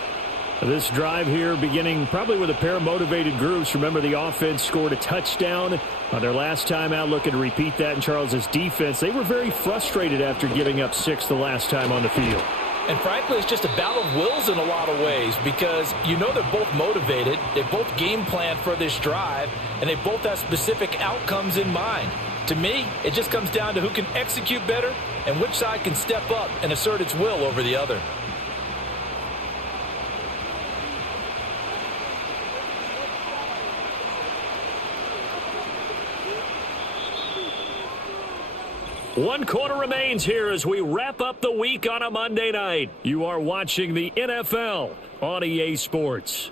This drive here beginning probably with a pair of motivated groups. Remember, the offense scored a touchdown on their last time out, looking to repeat that in Charles's defense. They were very frustrated after giving up 6 the last time on the field. And frankly, it's just a battle of wills in a lot of ways because you know they're both motivated. They both game plan for this drive, and they both have specific outcomes in mind. To me, it just comes down to who can execute better and which side can step up and assert its will over the other. One quarter remains here as we wrap up the week on a Monday night. You are watching the NFL on EA Sports.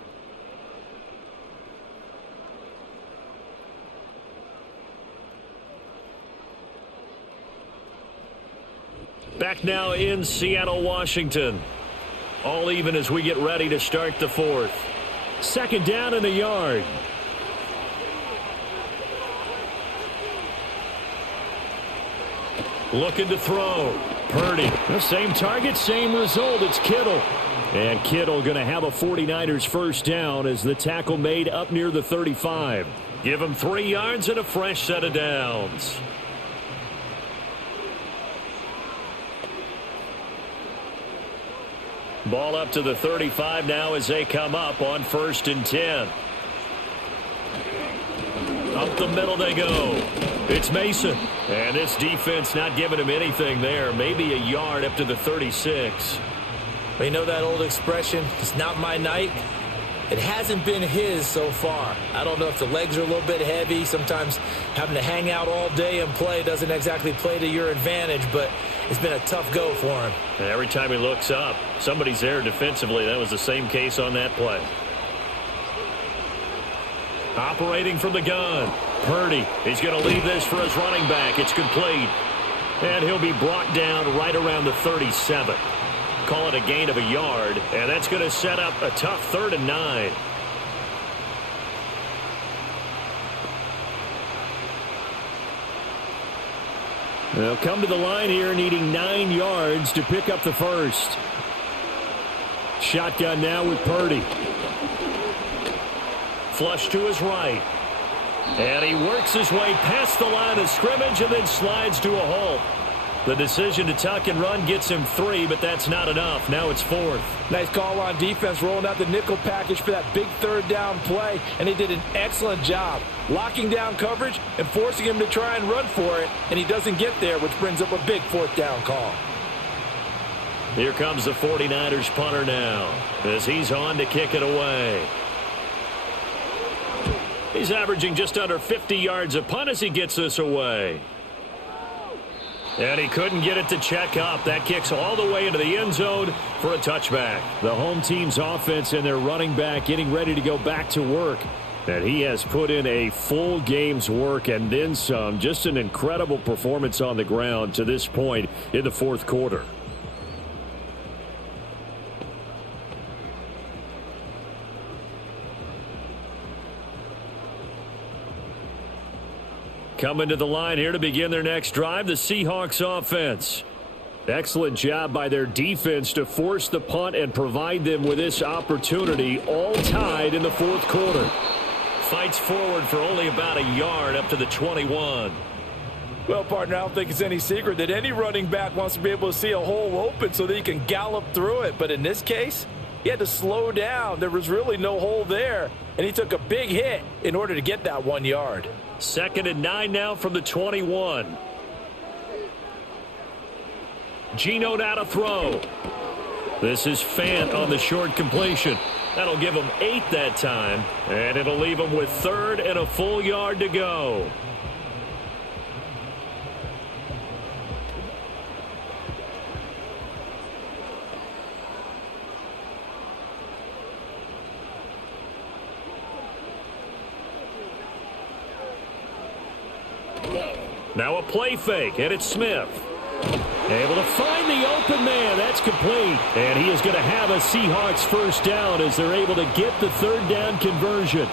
Back now in Seattle, Washington. All even as we get ready to start the 4th. 2nd down in the yard. Looking to throw. Purdy. The same target, same result. It's Kittle. And Kittle going to have a 49ers first down as the tackle made up near the 35. Give him 3 yards and a fresh set of downs. Ball up to the 35 now as they come up on 1st and 10. Up the middle they go. It's Mason. And this defense not giving him anything there. Maybe a yard up to the 36. Well, you know that old expression, it's not my night. It hasn't been his so far. I don't know if the legs are a little bit heavy. Sometimes having to hang out all day and play doesn't exactly play to your advantage, but it's been a tough go for him. And every time he looks up, somebody's there defensively. That was the same case on that play. Operating from the gun. Purdy. He's going to leave this for his running back. It's complete. And he'll be brought down right around the 37. Call it a gain of a yard. And that's going to set up a tough 3rd and 9. They'll come to the line here needing 9 yards to pick up the first. Shotgun now with Purdy. Flush to his right. And he works his way past the line of scrimmage and then slides to a halt. The decision to tuck and run gets him 3, but that's not enough. Now it's 4th. Nice call on defense, rolling out the nickel package for that big 3rd down play, and he did an excellent job locking down coverage and forcing him to try and run for it, and he doesn't get there, which brings up a big 4th down call. Here comes the 49ers punter now as he's on to kick it away. He's averaging just under 50 yards a punt as he gets this away. And he couldn't get it to check up. That kicks all the way into the end zone for a touchback. The home team's offense and their running back getting ready to go back to work. And he has put in a full game's work and then some. Just an incredible performance on the ground to this point in the 4th quarter. Coming to the line here to begin their next drive, the Seahawks offense. Excellent job by their defense to force the punt and provide them with this opportunity, all tied in the 4th quarter. Fights forward for only about a yard up to the 21. Well, partner, I don't think it's any secret that any running back wants to be able to see a hole open so that he can gallop through it. But in this case, he had to slow down. There was really no hole there, and he took a big hit in order to get that 1 yard. 2nd and 9 now from the 21. Geno now to throw. This is Fant on the short completion. That'll give them 8 that time, and it'll leave them with 3rd and a full yard to go. Now a play fake, and it's Smith. Able to find the open man. That's complete. And he is going to have a Seahawks first down as they're able to get the 3rd down conversion.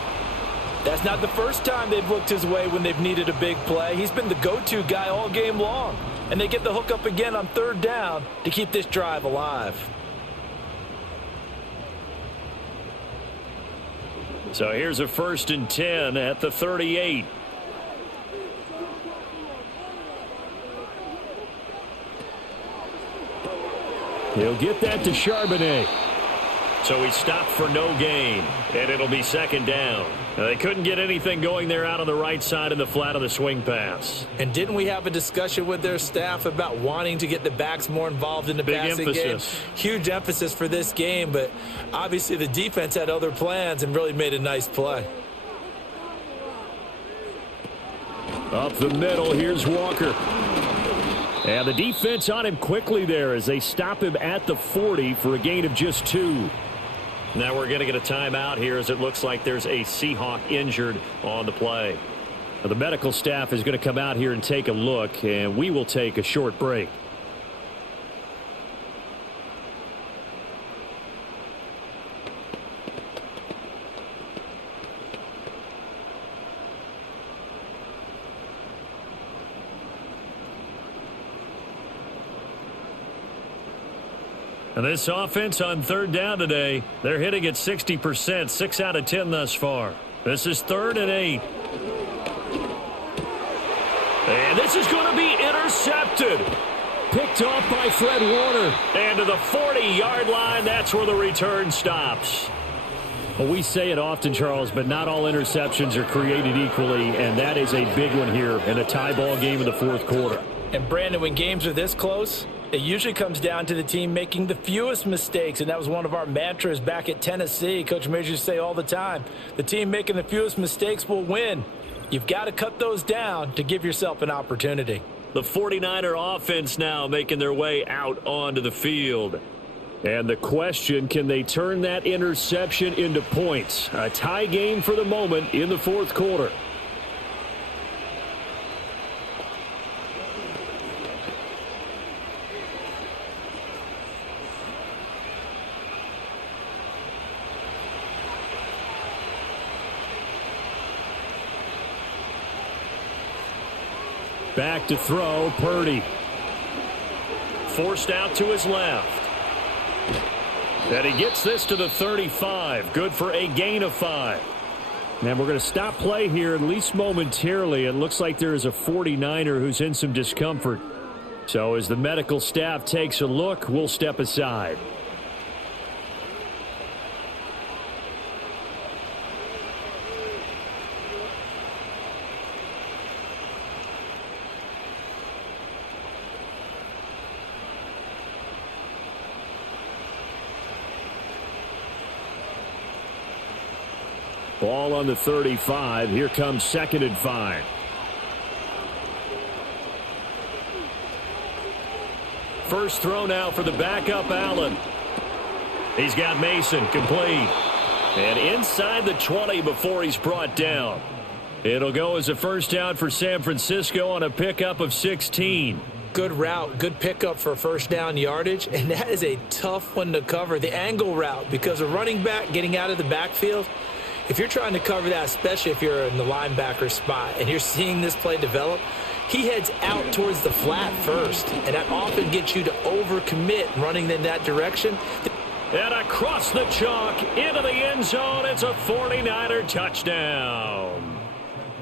That's not the first time they've looked his way when they've needed a big play. He's been the go-to guy all game long. And they get the hook up again on 3rd down to keep this drive alive. So here's a 1st and 10 at the 38. He'll get that to Charbonnet. So he stopped for no gain, and it'll be 2nd down. Now, they couldn't get anything going there out on the right side of the flat of the swing pass. And didn't we have a discussion with their staff about wanting to get the backs more involved in the passing game? Huge emphasis for this game, but obviously the defense had other plans and really made a nice play. Up the middle, here's Walker. And the defense on him quickly there as they stop him at the 40 for a gain of just 2. Now we're going to get a timeout here as it looks like there's a Seahawk injured on the play. Now the medical staff is going to come out here and take a look, and we will take a short break. And this offense on 3rd down today, they're hitting at 60%, 6 out of 10 thus far. This is 3rd and 8. And this is going to be intercepted. Picked off by Fred Warner. And to the 40-yard line, that's where the return stops. Well, we say it often, Charles, but not all interceptions are created equally, and that is a big one here in a tie ball game in the 4th quarter. And, Brandon, when games are this close, it usually comes down to the team making the fewest mistakes, and that was one of our mantras back at Tennessee. Coach Major used to say all the time, the team making the fewest mistakes will win. You've got to cut those down to give yourself an opportunity. The 49er offense now making their way out onto the field. And the question, can they turn that interception into points? A tie game for the moment in the 4th quarter. Back to throw, Purdy. Forced out to his left. And he gets this to the 35. Good for a gain of 5. And we're going to stop play here, at least momentarily. It looks like there is a 49er who's in some discomfort. So as the medical staff takes a look, we'll step aside. Ball on the 35. Here comes 2nd and 5. First throw now for the backup Allen. He's got Mason complete. And inside the 20 before he's brought down. It'll go as a first down for San Francisco on a pickup of 16. Good route, good pickup for first down yardage, and that is a tough one to cover, the angle route, because a running back getting out of the backfield, if you're trying to cover that, especially if you're in the linebacker spot and you're seeing this play develop, he heads out towards the flat first, and that often gets you to overcommit running in that direction. And across the chalk into the end zone, it's a 49er touchdown.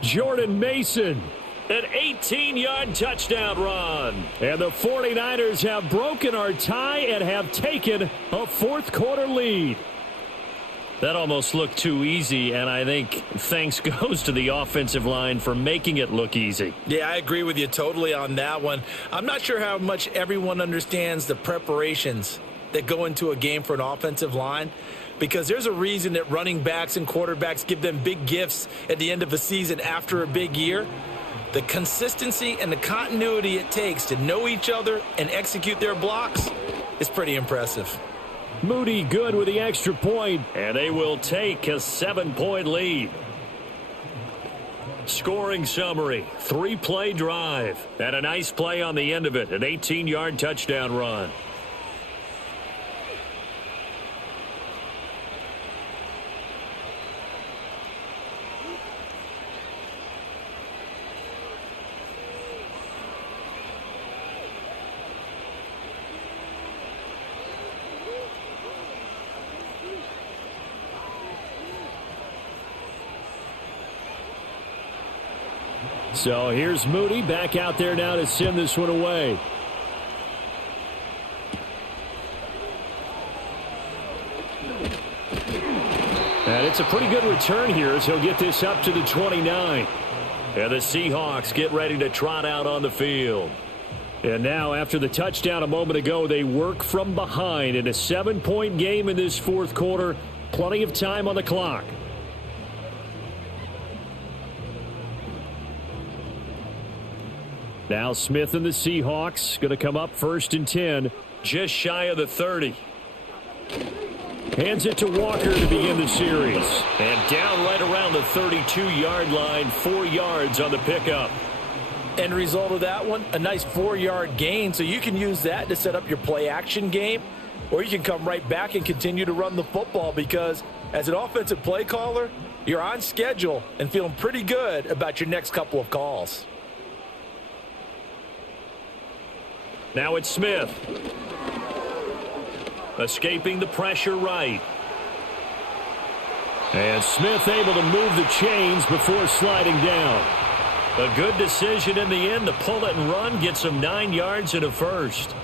Jordan Mason, an 18-yard touchdown run. And the 49ers have broken our tie and have taken a 4th quarter lead. That almost looked too easy, and I think thanks goes to the offensive line for making it look easy. Yeah, I agree with you totally on that one. I'm not sure how much everyone understands the preparations that go into a game for an offensive line, because there's a reason that running backs and quarterbacks give them big gifts at the end of a season after a big year. The consistency and the continuity it takes to know each other and execute their blocks is pretty impressive. Moody good with the extra point, and they will take a 7-point lead. Scoring summary, 3-play drive, and a nice play on the end of it, an 18-yard touchdown run. So here's Moody back out there now to send this one away. And it's a pretty good return here as he'll get this up to the 29. And the Seahawks get ready to trot out on the field. And now after the touchdown a moment ago, they work from behind in a 7-point game in this fourth quarter. Plenty of time on the clock. Now Smith and the Seahawks going to come up 1st and 10, just shy of the 30. Hands it to Walker to begin the series. And down right around the 32-yard line, 4 yards on the pickup. End result of that one, a nice 4-yard gain, so you can use that to set up your play-action game, or you can come right back and continue to run the football because as an offensive play caller, you're on schedule and feeling pretty good about your next couple of calls. Now it's Smith. Escaping the pressure right. And Smith able to move the chains before sliding down. A good decision in the end to pull it and run, get some 9 yards and a first.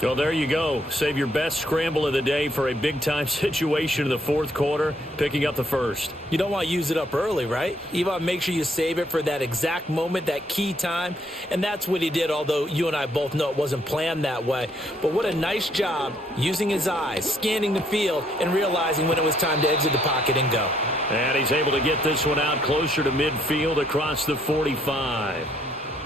Well, there you go. Save your best scramble of the day for a big-time situation in the fourth quarter, picking up the first. You don't want to use it up early, right? You want to make sure you save it for that exact moment, that key time, and that's what he did, although you and I both know it wasn't planned that way. But what a nice job using his eyes, scanning the field, and realizing when it was time to exit the pocket and go. And he's able to get this one out closer to midfield across the 45.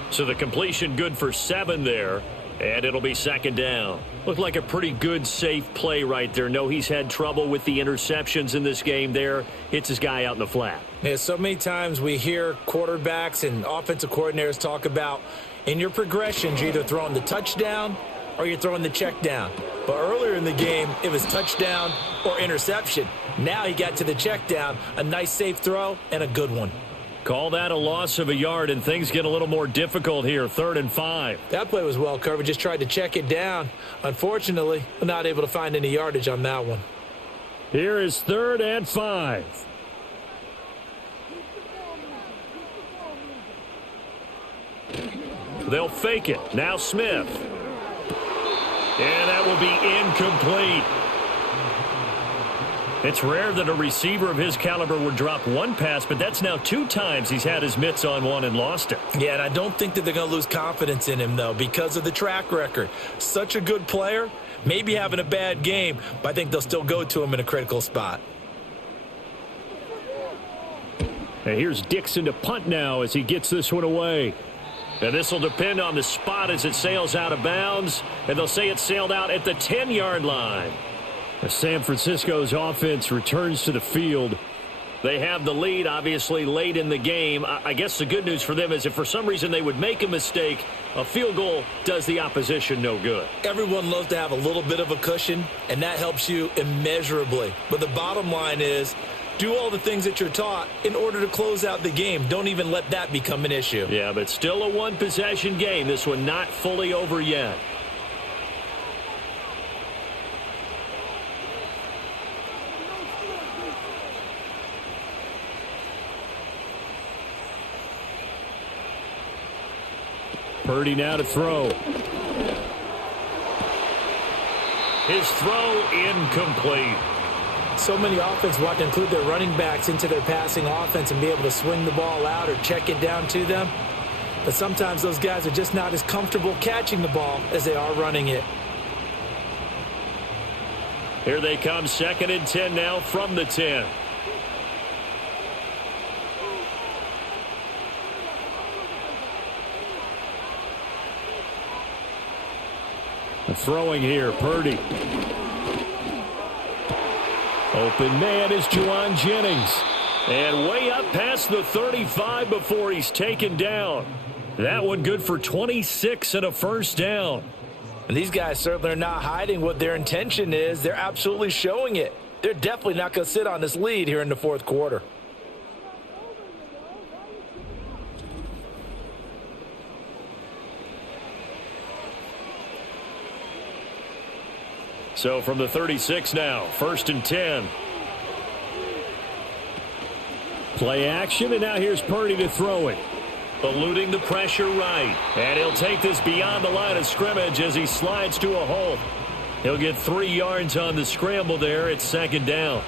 So the completion good for 7 there. And it'll be 2nd down. Looked like a pretty good, safe play right there. No, he's had trouble with the interceptions in this game there. Hits his guy out in the flat. Yeah, so many times we hear quarterbacks and offensive coordinators talk about in your progressions, you're either throwing the touchdown or you're throwing the check down. But earlier in the game, it was touchdown or interception. Now he got to the check down, a nice safe throw, and a good one. Call that a loss of a yard, and things get a little more difficult here, 3rd and 5. That play was well covered, just tried to check it down. Unfortunately, not able to find any yardage on that one. Here is 3rd and 5. They'll fake it. Now Smith. And that will be incomplete. It's rare that a receiver of his caliber would drop one pass, but that's now 2 times he's had his mitts on one and lost it. Yeah, and I don't think that they're going to lose confidence in him, though, because of the track record. Such a good player, maybe having a bad game, but I think they'll still go to him in a critical spot. And here's Dixon to punt now as he gets this one away. And this will depend on the spot as it sails out of bounds, and they'll say it sailed out at the 10-yard line. San Francisco's offense returns to the field. They have the lead, obviously, late in the game. I guess the good news for them is if for some reason they would make a mistake, a field goal does the opposition no good. Everyone loves to have a little bit of a cushion, and that helps you immeasurably. But the bottom line is, do all the things that you're taught in order to close out the game. Don't even let that become an issue. Yeah, but still a one-possession game. This one not fully over yet. Purdy now to throw. His throw incomplete. So many offenses want to include their running backs into their passing offense and be able to swing the ball out or check it down to them. But sometimes those guys are just not as comfortable catching the ball as they are running it. Here they come, 2nd and 10 now from the 10. Throwing here, Purdy. Open man is Juwan Jennings. And way up past the 35 before he's taken down. That one good for 26 and a first down. And these guys certainly are not hiding what their intention is. They're absolutely showing it. They're definitely not going to sit on this lead here in the fourth quarter. So from the 36 now, 1st and 10. Play action, and now here's Purdy to throw it. Eluding the pressure right. And he'll take this beyond the line of scrimmage as he slides to a hole. He'll get 3 yards on the scramble there. It's 2nd down.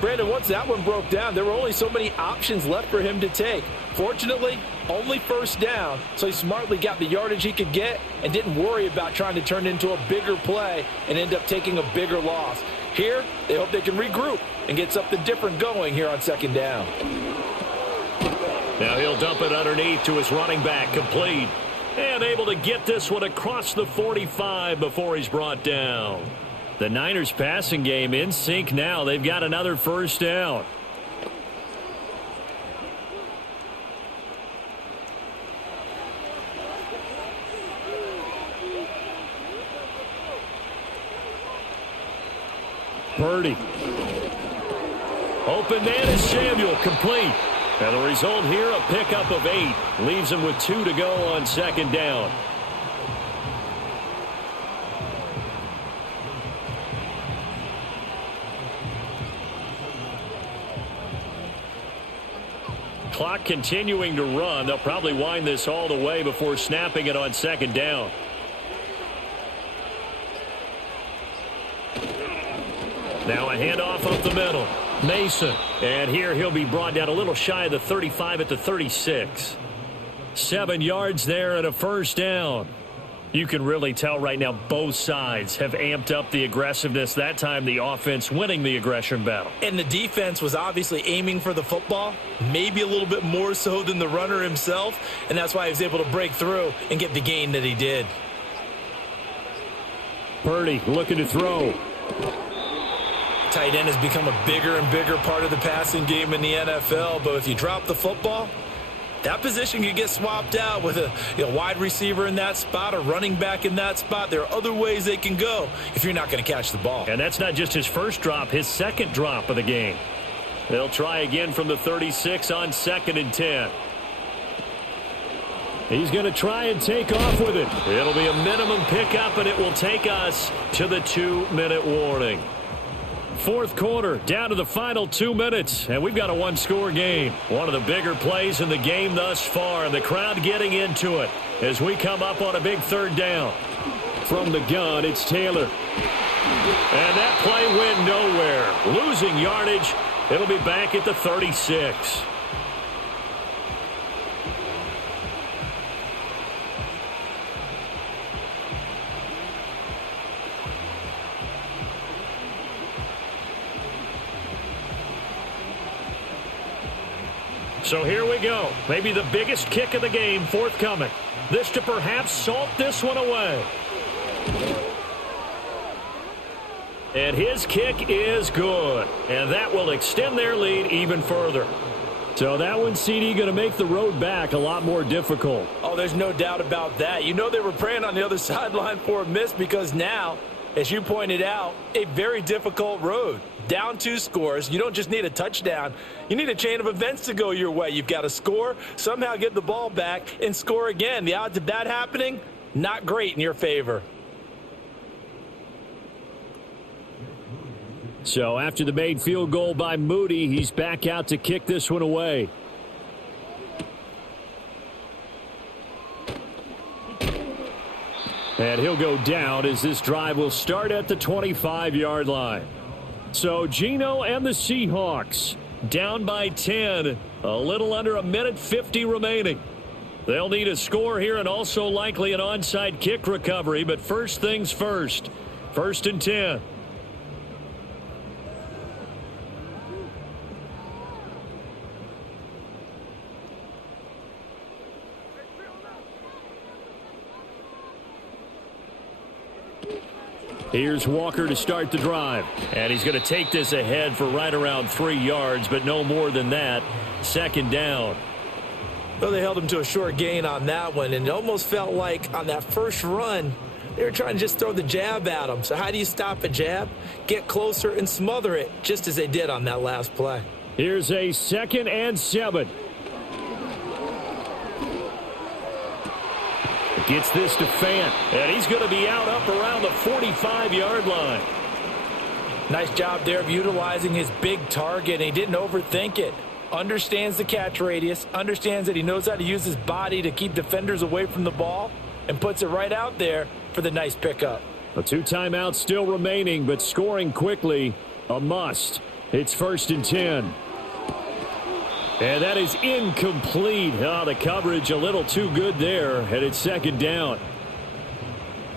Brandon, once that one broke down, there were only so many options left for him to take. Fortunately, only 1st down, so he smartly got the yardage he could get and didn't worry about trying to turn it into a bigger play and end up taking a bigger loss. Here, they hope they can regroup and get something different going here on 2nd down. Now he'll dump it underneath to his running back, complete. And able to get this one across the 45 before he's brought down. The Niners passing game in sync now. They've got another 1st down. Purdy. Open man is Samuel, complete. And the result here, a pickup of 8. Leaves him with 2 to go on 2nd down. Clock continuing to run. They'll probably wind this all the way before snapping it on 2nd down. Now a handoff up the middle. Mason. And here he'll be brought down a little shy of the 35 at the 36. 7 yards there and a 1st down. You can really tell right now both sides have amped up the aggressiveness. That time the offense winning the aggression battle. And the defense was obviously aiming for the football, maybe a little bit more so than the runner himself, and that's why he was able to break through and get the gain that he did. Purdy looking to throw. Tight end has become a bigger and bigger part of the passing game in the NFL, but if you drop the football, that position could get swapped out with a wide receiver in that spot, a running back in that spot. There are other ways they can go if you're not going to catch the ball. And that's not just his first drop, his 2nd drop of the game. They'll try again from the 36 on 2nd and 10. He's going to try and take off with it. It'll be a minimum pickup, and it will take us to the 2-minute warning. 4th quarter, down to the final 2 minutes, and we've got a 1-score game. One of the bigger plays in the game thus far, and the crowd getting into it as we come up on a big 3rd down. From the gun, it's Taylor. And that play went nowhere. Losing yardage. It'll be back at the 36. So here we go. Maybe the biggest kick of the game forthcoming. This to perhaps salt this one away. And his kick is good. And that will extend their lead even further. So that one, CD, going to make the road back a lot more difficult. Oh, there's no doubt about that. You know they were praying on the other sideline for a miss because now, as you pointed out, a very difficult road. Down 2 scores. You don't just need a touchdown. You need a chain of events to go your way. You've got to score, somehow get the ball back, and score again. The odds of that happening, not great in your favor. So after the made field goal by Moody, he's back out to kick this one away. And he'll go down as this drive will start at the 25-yard line. So Geno and the Seahawks down by 10. A little under a minute 50 remaining. They'll need a score here and also likely an onside kick recovery. But first things first. 1st and 10. Here's Walker to start the drive. And he's going to take this ahead for right around 3 yards, but no more than that. Second down. Well, they held him to a short gain on that one, and it almost felt like on that first run, they were trying to just throw the jab at him. So how do you stop a jab? Get closer and smother it, just as they did on that last play. Here's a 2nd and 7. Gets this to Fant, and he's going to be out up around the 45-yard line. Nice job there of utilizing his big target, and he didn't overthink it. Understands the catch radius, understands that he knows how to use his body to keep defenders away from the ball, and puts it right out there for the nice pickup. 2 timeouts still remaining, but scoring quickly, a must. It's 1st and 10. And that is incomplete. Oh, the coverage a little too good there, and it's 2nd down.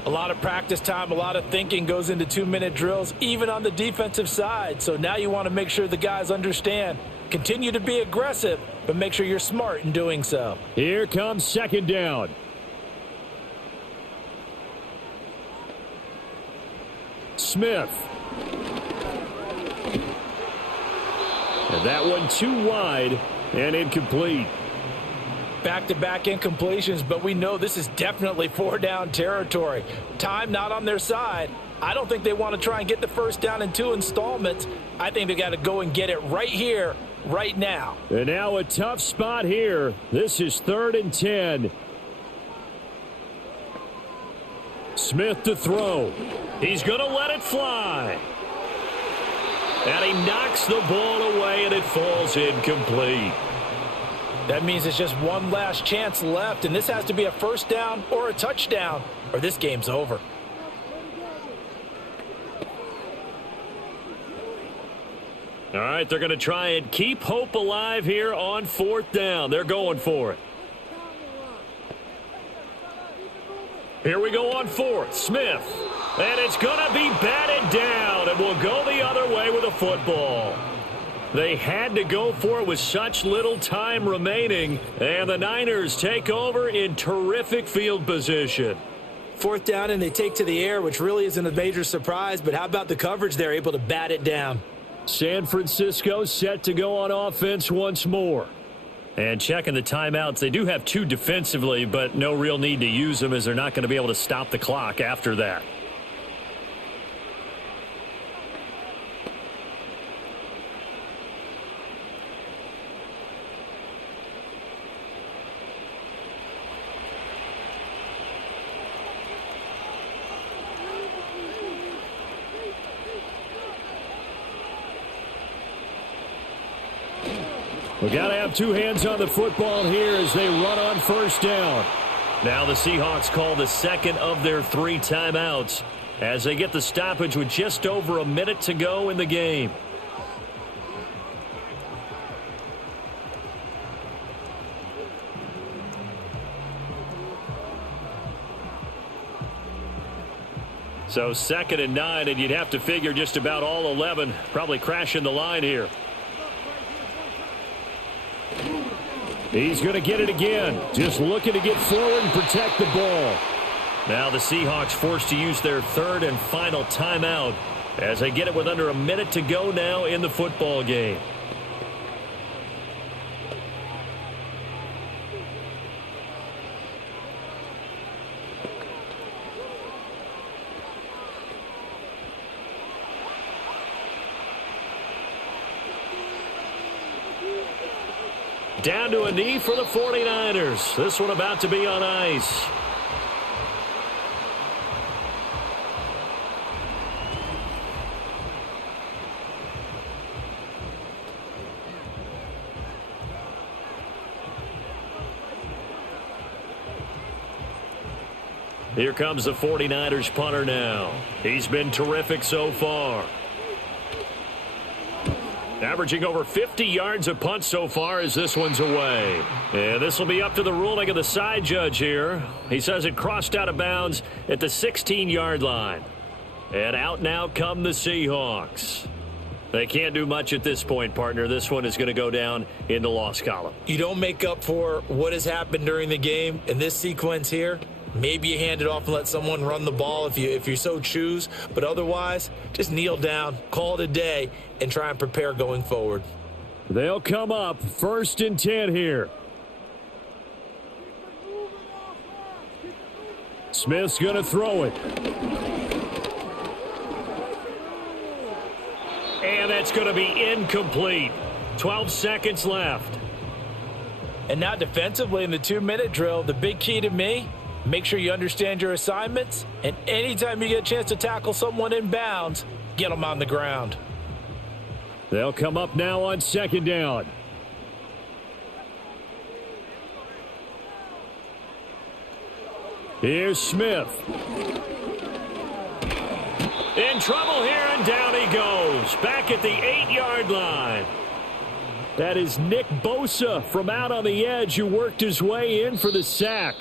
A lot of practice time, a lot of thinking goes into 2-minute drills, even on the defensive side. So now you want to make sure the guys understand. Continue to be aggressive, but make sure you're smart in doing so. Here comes 2nd down. Smith. And that one too wide and incomplete. Back-to-back incompletions, but we know this is definitely 4-down territory. Time not on their side. I don't think they want to try and get the first down in 2 installments. I think they got to go and get it right here, right now. And now a tough spot here. This is 3rd and 10. Smith to throw. He's going to let it fly. And he knocks the ball away, and it falls incomplete. That means it's just one last chance left, and this has to be a first down or a touchdown, or this game's over. All right, they're going to try and keep hope alive here on 4th down. They're going for it. Here we go on 4th. Smith. And it's going to be batted down, and we'll go the other way with a football. They had to go for it with such little time remaining, and the Niners take over in terrific field position. 4th down, and they take to the air, which really isn't a major surprise, but how about the coverage? They're able to bat it down. San Francisco set to go on offense once more. And checking the timeouts, they do have 2 defensively, but no real need to use them as they're not going to be able to stop the clock after that. We got to have 2 hands on the football here as they run on 1st down. Now the Seahawks call the 2nd of their 3 timeouts as they get the stoppage with just over a minute to go in the game. So 2nd and 9, and you'd have to figure just about all 11 probably crashing the line here. He's going to get it again. Just looking to get forward and protect the ball. Now the Seahawks forced to use their 3rd and final timeout as they get it with under a minute to go now in the football game. Down to a knee for the 49ers. This one about to be on ice. Here comes the 49ers punter now. He's been terrific so far. Averaging over 50 yards a punt so far as this one's away. And this will be up to the ruling of the side judge here. He says it crossed out of bounds at the 16-yard line. And out now come the Seahawks. They can't do much at this point, partner. This one is going to go down in the loss column. You don't make up for what has happened during the game in this sequence here. Maybe you hand it off and let someone run the ball if you so choose. But otherwise, just kneel down, call it a day, and try and prepare going forward. They'll come up 1st and 10 here. Smith's going to throw it. And that's going to be incomplete. 12 seconds left. And now defensively in the 2-minute drill, the big key to me, make sure you understand your assignments. And anytime you get a chance to tackle someone in bounds, get them on the ground. They'll come up now on 2nd down. Here's Smith. In trouble here, and down he goes. Back at the 8-yard line. That is Nick Bosa from out on the edge who worked his way in for the sack.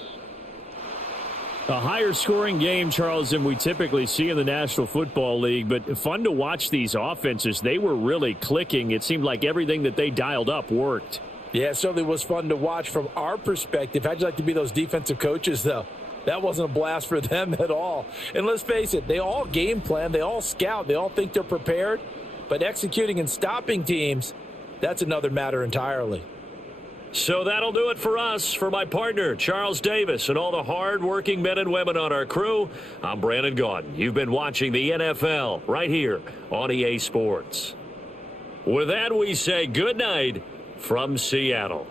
A higher scoring game, Charles, than we typically see in the National Football League, but fun to watch these offenses. They were really clicking. It seemed like everything that they dialed up worked. Yeah, it certainly was fun to watch from our perspective. How'd you like to be those defensive coaches, though? That wasn't a blast for them at all. And let's face it, they all game plan, they all scout, they all think they're prepared. But executing and stopping teams, that's another matter entirely. So that'll do it for us. For my partner, Charles Davis, and all the hard-working men and women on our crew, I'm Brandon Gaudin. You've been watching the NFL right here on EA Sports. With that, we say good night from Seattle.